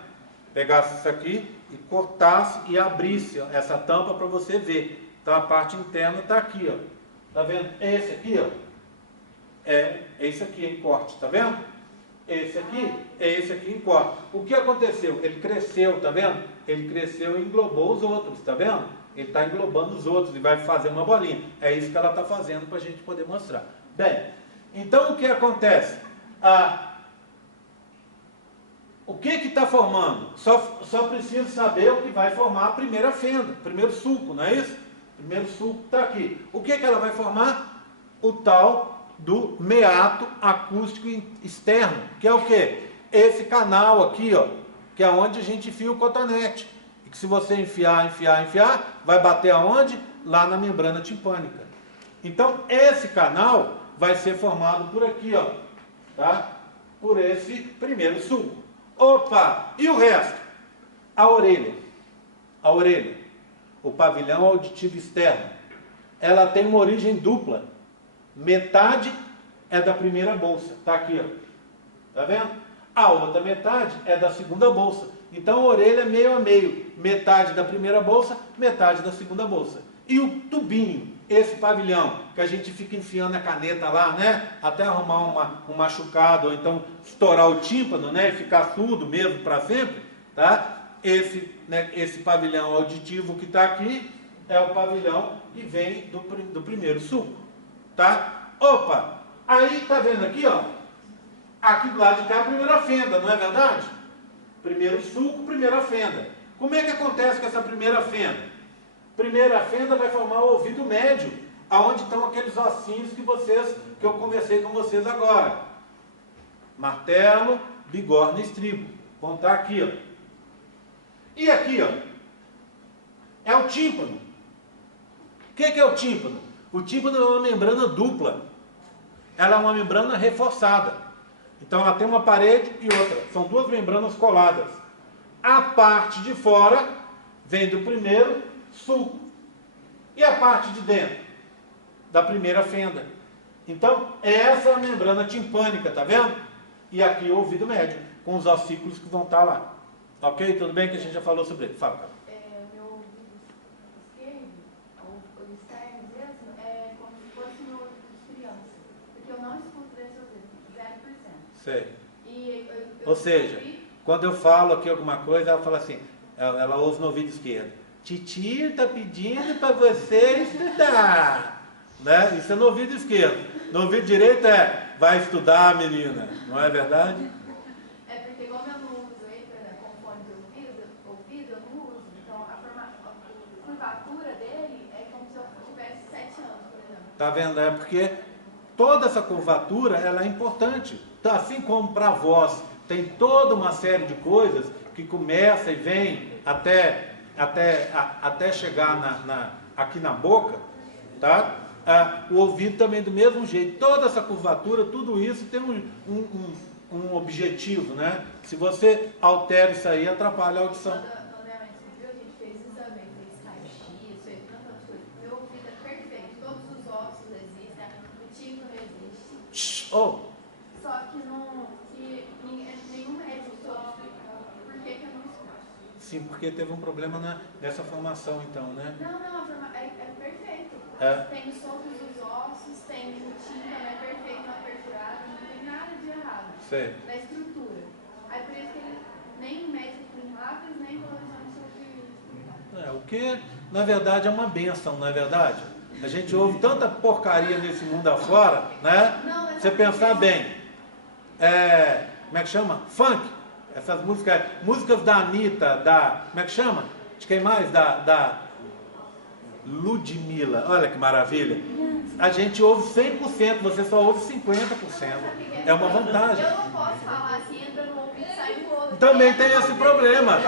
Pegasse isso aqui e cortasse e abrisse, ó, essa tampa para você ver. Então a parte interna está aqui, ó. Tá vendo? Esse aqui, ó. É esse aqui em corte, tá vendo? Esse aqui é esse aqui em corte. O que aconteceu? Ele cresceu, tá vendo? Ele cresceu e englobou os outros, tá vendo? ele está englobando os outros e vai fazer uma bolinha. É isso que ela está fazendo para a gente poder mostrar. Bem, então o que acontece? O que está formando? Só preciso saber o que vai formar a primeira fenda, o primeiro sulco, não é isso? O primeiro sulco está aqui. O que ela vai formar? O tal do meato acústico externo, que é o quê? Esse canal aqui, ó, que é onde a gente enfia o cotonete. E que se você enfiar, vai bater aonde? Lá na membrana timpânica. Então, esse canal vai ser formado por aqui, ó, tá? Por esse primeiro sulco. Opa! E o resto? A orelha. A orelha. O pavilhão auditivo externo. Ela tem uma origem dupla. Metade é da primeira bolsa. Tá aqui, ó. Tá vendo? A outra metade é da segunda bolsa. Então a orelha é meio a meio. Metade da primeira bolsa, metade da segunda bolsa. E o tubinho, esse pavilhão, que a gente fica enfiando a caneta lá, né? Até arrumar um machucado, ou então estourar o tímpano, né? E ficar surdo mesmo para sempre, tá? Esse pavilhão auditivo que está aqui é o pavilhão que vem do primeiro sulco, tá? Opa! Aí, tá vendo aqui, ó? Aqui do lado de cá é a primeira fenda, não é verdade? Primeiro sulco, primeira fenda. Como é que acontece com essa primeira fenda? Primeira fenda vai formar o ouvido médio, aonde estão aqueles ossinhos que eu conversei com vocês agora. Martelo, bigorna e estribo. Vão estar aqui, ó. E aqui, ó, é o tímpano. O que é o tímpano? O tímpano é uma membrana dupla. Ela é uma membrana reforçada. Então ela tem uma parede e outra. São duas membranas coladas. A parte de fora vem do primeiro sulco. E a parte de dentro? Da primeira fenda. Então, essa é a membrana timpânica, tá vendo? E aqui o ouvido médio, com os ossículos que vão estar lá. Ok? Tudo bem que a gente já falou sobre ele. Fala, cara. Meu ouvido esquerdo, o externo mesmo, é como se fosse meu ouvido de criança. Porque eu não escuto desse ouvido, 0%. Sei. E Ou seja, quando eu falo aqui alguma coisa, ela fala assim, ela ouve no ouvido esquerdo. Titio está pedindo para você estudar. Né? Isso é no ouvido esquerdo. No ouvido direito é, vai estudar, menina. Não é verdade? É porque como eu não uso ele como fone de ouvido, eu não uso. Então a curvatura dele é como se eu tivesse 7 anos, por exemplo. Tá vendo? É porque toda essa curvatura ela é importante. Tá, assim como para a voz tem toda uma série de coisas que começa e vem até chegar aqui na boca, tá? O ouvido também do mesmo jeito. Toda essa curvatura, tudo isso tem um objetivo, né? Se você altera isso aí, atrapalha a audição. Quando minha mãe descobriu, a gente fez exame, fez raio-x, fez tantas coisas. Meu ouvido é perfeito, todos os ossos existem, o tímpano existe. Oh. Só que nenhum médico soube por que eu não escuto. Sim, porque teve um problema nessa formação, então, né? Não, é perfeito. Tem os soltos dos ossos, tem o tímpano, é perfeito, não é perfurado, não tem nada de errado. Sei. Na estrutura. Aí por isso que nem o médico com lápis, nem colonização sobre isso. O que, na verdade, é uma bênção, não é verdade? A gente ouve tanta porcaria nesse mundo afora, né? Não, você pensar bem. Como é que chama? Funk. Essas músicas da Anitta, como é que chama? De quem mais? Da Ludmilla. Olha que maravilha. A gente ouve 100%, você só ouve 50%. É uma vantagem. Eu não posso falar assim, entra no ouvido e sai no outro. Também tem esse problema.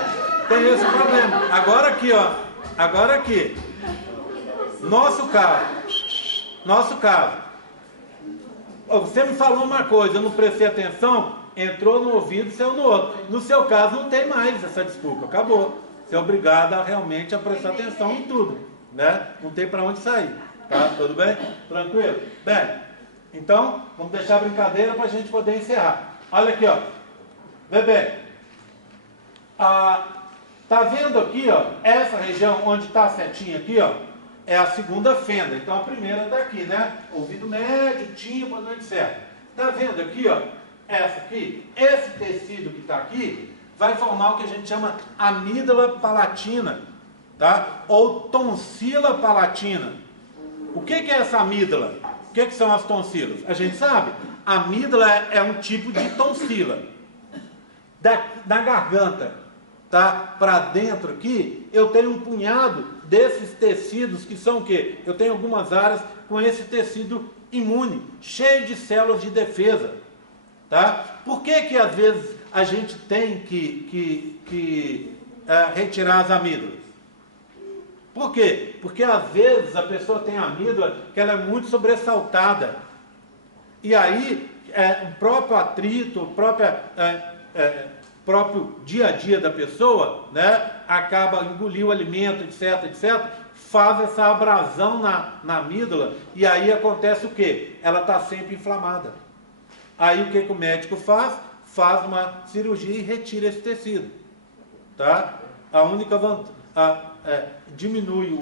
Tem esse problema. Agora aqui, ó. Agora aqui. Nosso caso. Você me falou uma coisa, eu não prestei atenção, entrou no ouvido e saiu no outro. No seu caso não tem mais essa desculpa, acabou. Você é obrigado realmente a prestar atenção em tudo, né? Não tem para onde sair, tá? Tudo bem? Tranquilo? Bem, então, vamos deixar a brincadeira para a gente poder encerrar. Olha aqui, ó. Vê bem. Tá vendo aqui, ó, essa região onde está a setinha aqui, ó, é a segunda fenda. Então a primeira está aqui, né? Ouvido médio, tímpano, etc. Está vendo aqui, ó? Essa aqui, esse tecido que está aqui, vai formar o que a gente chama amígdala palatina. tá? Ou tonsila palatina. O que é essa amígdala? O que são as tonsilas? A gente sabe, a amígdala é um tipo de tonsila. Da garganta, tá? Para dentro aqui, eu tenho um punhado desses tecidos que são o quê? Eu tenho algumas áreas com esse tecido imune, cheio de células de defesa, tá? Por que às vezes a gente tem que retirar as amígdalas? Por quê? Porque às vezes a pessoa tem amígdala que ela é muito sobressaltada. E aí, o próprio atrito, o próprio dia a dia da pessoa, né, acaba engolir o alimento, etc, faz essa abrasão na amígdala, e aí acontece o quê? Ela está sempre inflamada. Aí o que o médico faz? Faz uma cirurgia e retira esse tecido. Tá? A única vantagem, diminui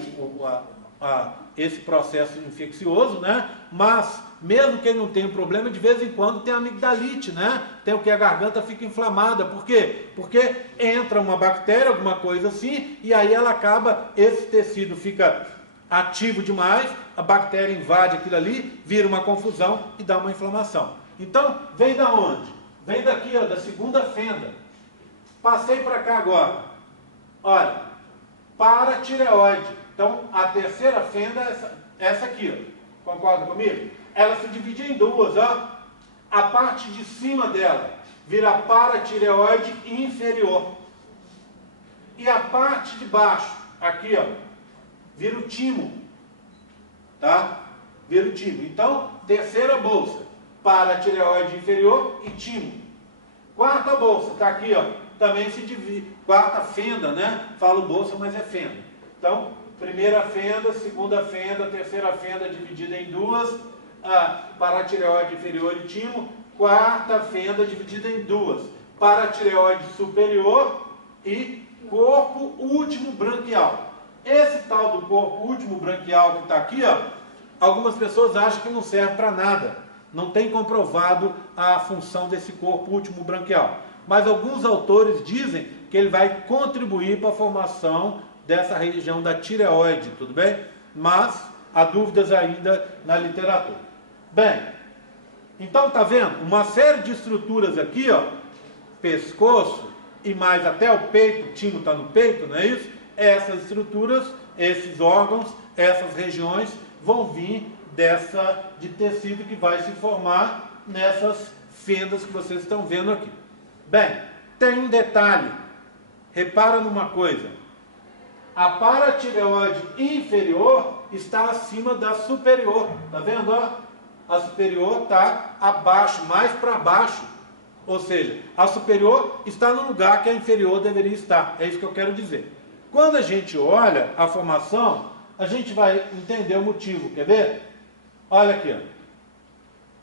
esse processo infeccioso, né? Mas mesmo que ele não tenha problema, de vez em quando tem amigdalite, né? Tem o que a garganta fica inflamada. Por quê? Porque entra uma bactéria, alguma coisa assim, e aí ela acaba, esse tecido fica ativo demais, a bactéria invade aquilo ali, vira uma confusão e dá uma inflamação. Então, vem da onde? Vem daqui, ó, da segunda fenda. Passei para cá agora. Olha, paratireoide. Então, a terceira fenda é essa aqui, ó. Concorda comigo? Ela se divide em duas, ó. A parte de cima dela vira paratireoide inferior. E a parte de baixo, aqui, ó, vira o timo. Tá? Vira o timo. Então, terceira bolsa, paratireoide inferior e timo. Quarta bolsa, tá aqui, ó. Também se divide. Quarta fenda, né? Falo bolsa, mas é fenda. Então, primeira fenda, segunda fenda, terceira fenda dividida em duas, paratireoide inferior e timo. Quarta fenda dividida em duas, paratireoide superior e corpo último branquial. Esse tal do corpo último branquial que está aqui, ó, algumas pessoas acham que não serve para nada. Não tem comprovado a função desse corpo último branquial. Mas alguns autores dizem que ele vai contribuir para a formação dessa região da tireoide, tudo bem? Mas há dúvidas ainda na literatura. Bem, então tá vendo? Uma série de estruturas aqui, ó, pescoço e mais até o peito, o timo está no peito, não é isso? Essas estruturas, esses órgãos, essas regiões vão vir de tecido que vai se formar nessas fendas que vocês estão vendo aqui. Bem, tem um detalhe, repara numa coisa, a paratireoide inferior está acima da superior, tá vendo? Ó? A superior está abaixo, mais para baixo, ou seja, a superior está no lugar que a inferior deveria estar, é isso que eu quero dizer. Quando a gente olha a formação, a gente vai entender o motivo, quer ver? Olha aqui, ó.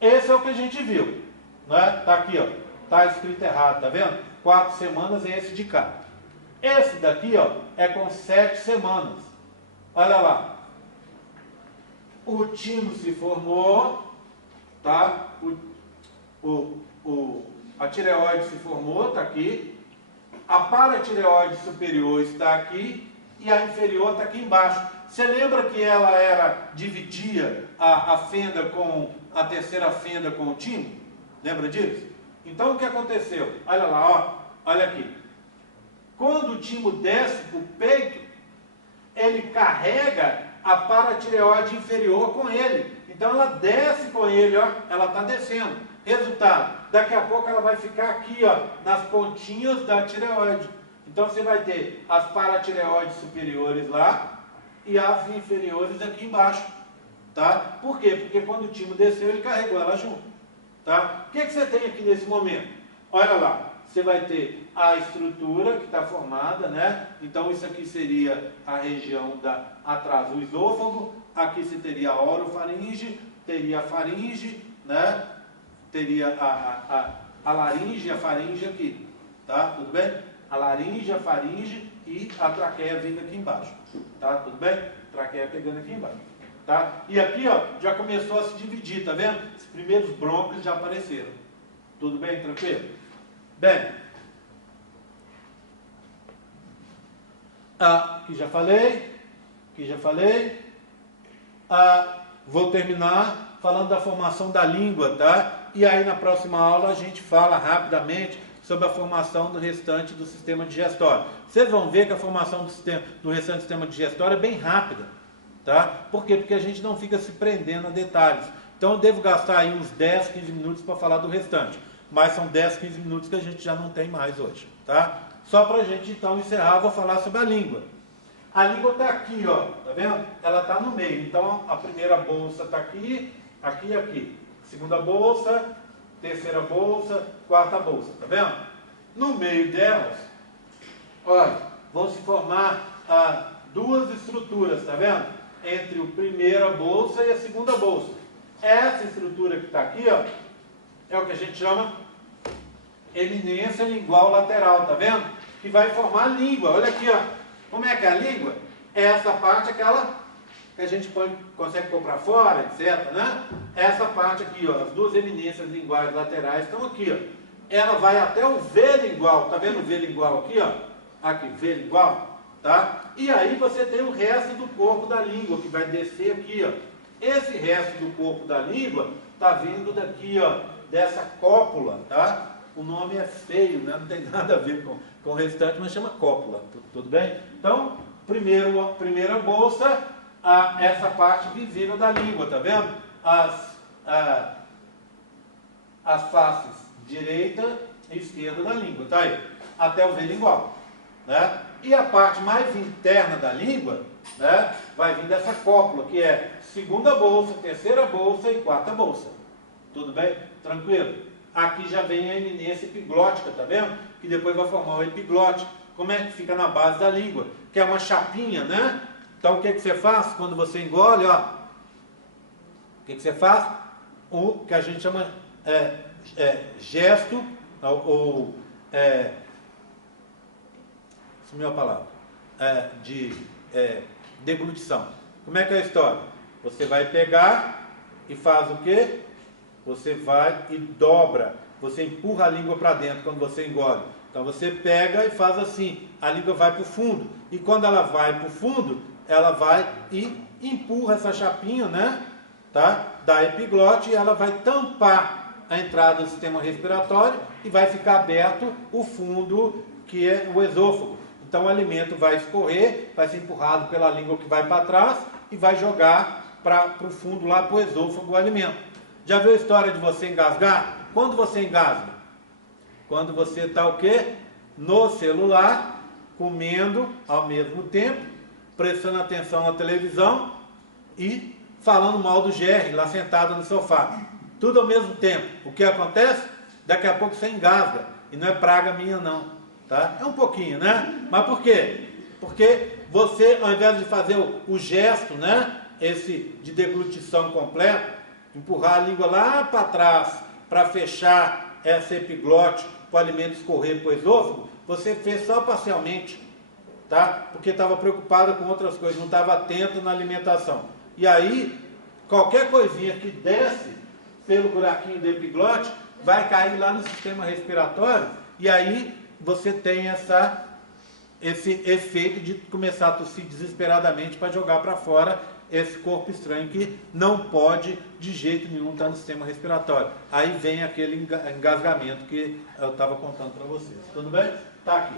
Esse é o que a gente viu, né? Tá aqui, ó. Tá escrito errado, tá vendo? 4 semanas é esse de cá. Esse daqui, ó, é com 7 semanas. Olha lá. O timo se formou, tá? A tireoide se formou, tá aqui. A paratireoide superior está aqui e a inferior está aqui embaixo. Você lembra que ela dividia a fenda com a terceira fenda com o timo? Lembra disso? Então o que aconteceu? Olha lá, ó, olha aqui. Quando o timo desce para o peito, ele carrega a paratireoide inferior com ele. Então ela desce com ele, ó, ela está descendo. Resultado, daqui a pouco ela vai ficar aqui, ó, nas pontinhas da tireoide. Então você vai ter as paratireoides superiores lá e as inferiores aqui embaixo, tá? Por quê? Porque quando o timo desceu, ele carregou ela junto, tá? O que você tem aqui nesse momento? Olha lá, você vai ter a estrutura que está formada, né? Então isso aqui seria a região atrás do esôfago, aqui você teria a orofaringe, teria a faringe, né? Teria a laringe e a faringe aqui, tá? Tudo bem? A laringe, a faringe e a traqueia vindo aqui embaixo, tá? Tudo bem? Traqueia pegando aqui embaixo, tá? E aqui, ó, já começou a se dividir, tá vendo? Os primeiros brônquios já apareceram. Tudo bem? Tranquilo? Bem, Que já falei. Vou terminar falando da formação da língua, tá? E aí na próxima aula a gente fala rapidamente sobre a formação do restante do sistema digestório. Vocês vão ver que a formação do restante do sistema digestório é bem rápida, tá? Por quê? Porque a gente não fica se prendendo a detalhes. Então eu devo gastar aí uns 10, 15 minutos para falar do restante. Mas são 10, 15 minutos que a gente já não tem mais hoje, tá? Só para a gente então encerrar, eu vou falar sobre a língua. A língua está aqui, ó, tá vendo? Ela está no meio. Então a primeira bolsa está aqui, aqui e aqui. Segunda bolsa, terceira bolsa, quarta bolsa, tá vendo? No meio delas, olha, vão se formar duas estruturas, tá vendo? Entre a primeira bolsa e a segunda bolsa. Essa estrutura que está aqui, ó, é o que a gente chama eminência lingual lateral, tá vendo? Que vai formar a língua. Olha aqui, ó. Como é que é a língua? Essa parte, aquela que a gente consegue pôr para fora, etc, né? Essa parte aqui, ó, as duas eminências linguais laterais estão aqui, ó. Ela vai até o V lingual, tá vendo o V lingual aqui, ó? Aqui, V lingual, tá? E aí você tem o resto do corpo da língua, que vai descer aqui, ó. Esse resto do corpo da língua tá vindo daqui, ó, dessa cópula, tá? O nome é feio, né? Não tem nada a ver com o restante, mas chama cópula, tudo bem? Então, primeira bolsa, essa parte visível da língua, tá vendo? As faces direita e esquerda da língua, tá aí? Até o V lingual, né? E a parte mais interna da língua, né, vai vir dessa cópula, que é segunda bolsa, terceira bolsa e quarta bolsa. Tudo bem? Tranquilo? Aqui já vem a eminência epiglótica, tá vendo? Que depois vai formar o epiglote. Como é que fica na base da língua? Que é uma chapinha, né? Então o que você faz quando você engole, ó? O que você faz? O que a gente chama gesto, sumiu a palavra, de deglutição. Como é que é a história? Você vai pegar e faz o quê? Você vai e dobra, você empurra a língua para dentro quando você engole. Então você pega e faz assim, a língua vai para o fundo. E quando ela vai para o fundo, ela vai e empurra essa chapinha, né? Tá? Da epiglote, e ela vai tampar a entrada do sistema respiratório e vai ficar aberto o fundo, que é o esôfago. Então o alimento vai escorrer, vai ser empurrado pela língua que vai para trás e vai jogar para o fundo, lá para o esôfago, o alimento. Já viu a história de você engasgar? Quando você engasga? Quando você está o quê? No celular, comendo ao mesmo tempo, prestando atenção na televisão e falando mal do Jerry, lá sentado no sofá. Tudo ao mesmo tempo. O que acontece? Daqui a pouco você engasga. E não é praga minha não. Tá? É um pouquinho, né? Mas por quê? Porque você, ao invés de fazer o gesto, né? Esse de deglutição completa, empurrar a língua lá para trás para fechar essa epiglote para o alimento escorrer para o esôfago, você fez só parcialmente, tá? Porque estava preocupado com outras coisas, não estava atento na alimentação. E aí, qualquer coisinha que desce pelo buraquinho do epiglote vai cair lá no sistema respiratório, e aí você tem esse efeito de começar a tossir desesperadamente para jogar para fora esse corpo estranho que não pode de jeito nenhum estar no sistema respiratório. Aí vem aquele engasgamento que eu estava contando para vocês. Tudo bem? Está aqui.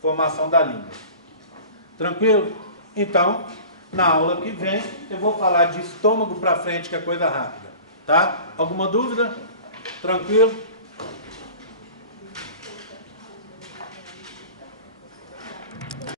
Formação da língua. Tranquilo? Então, na aula que vem, eu vou falar de estômago para frente, que é coisa rápida. Tá? Alguma dúvida? Tranquilo?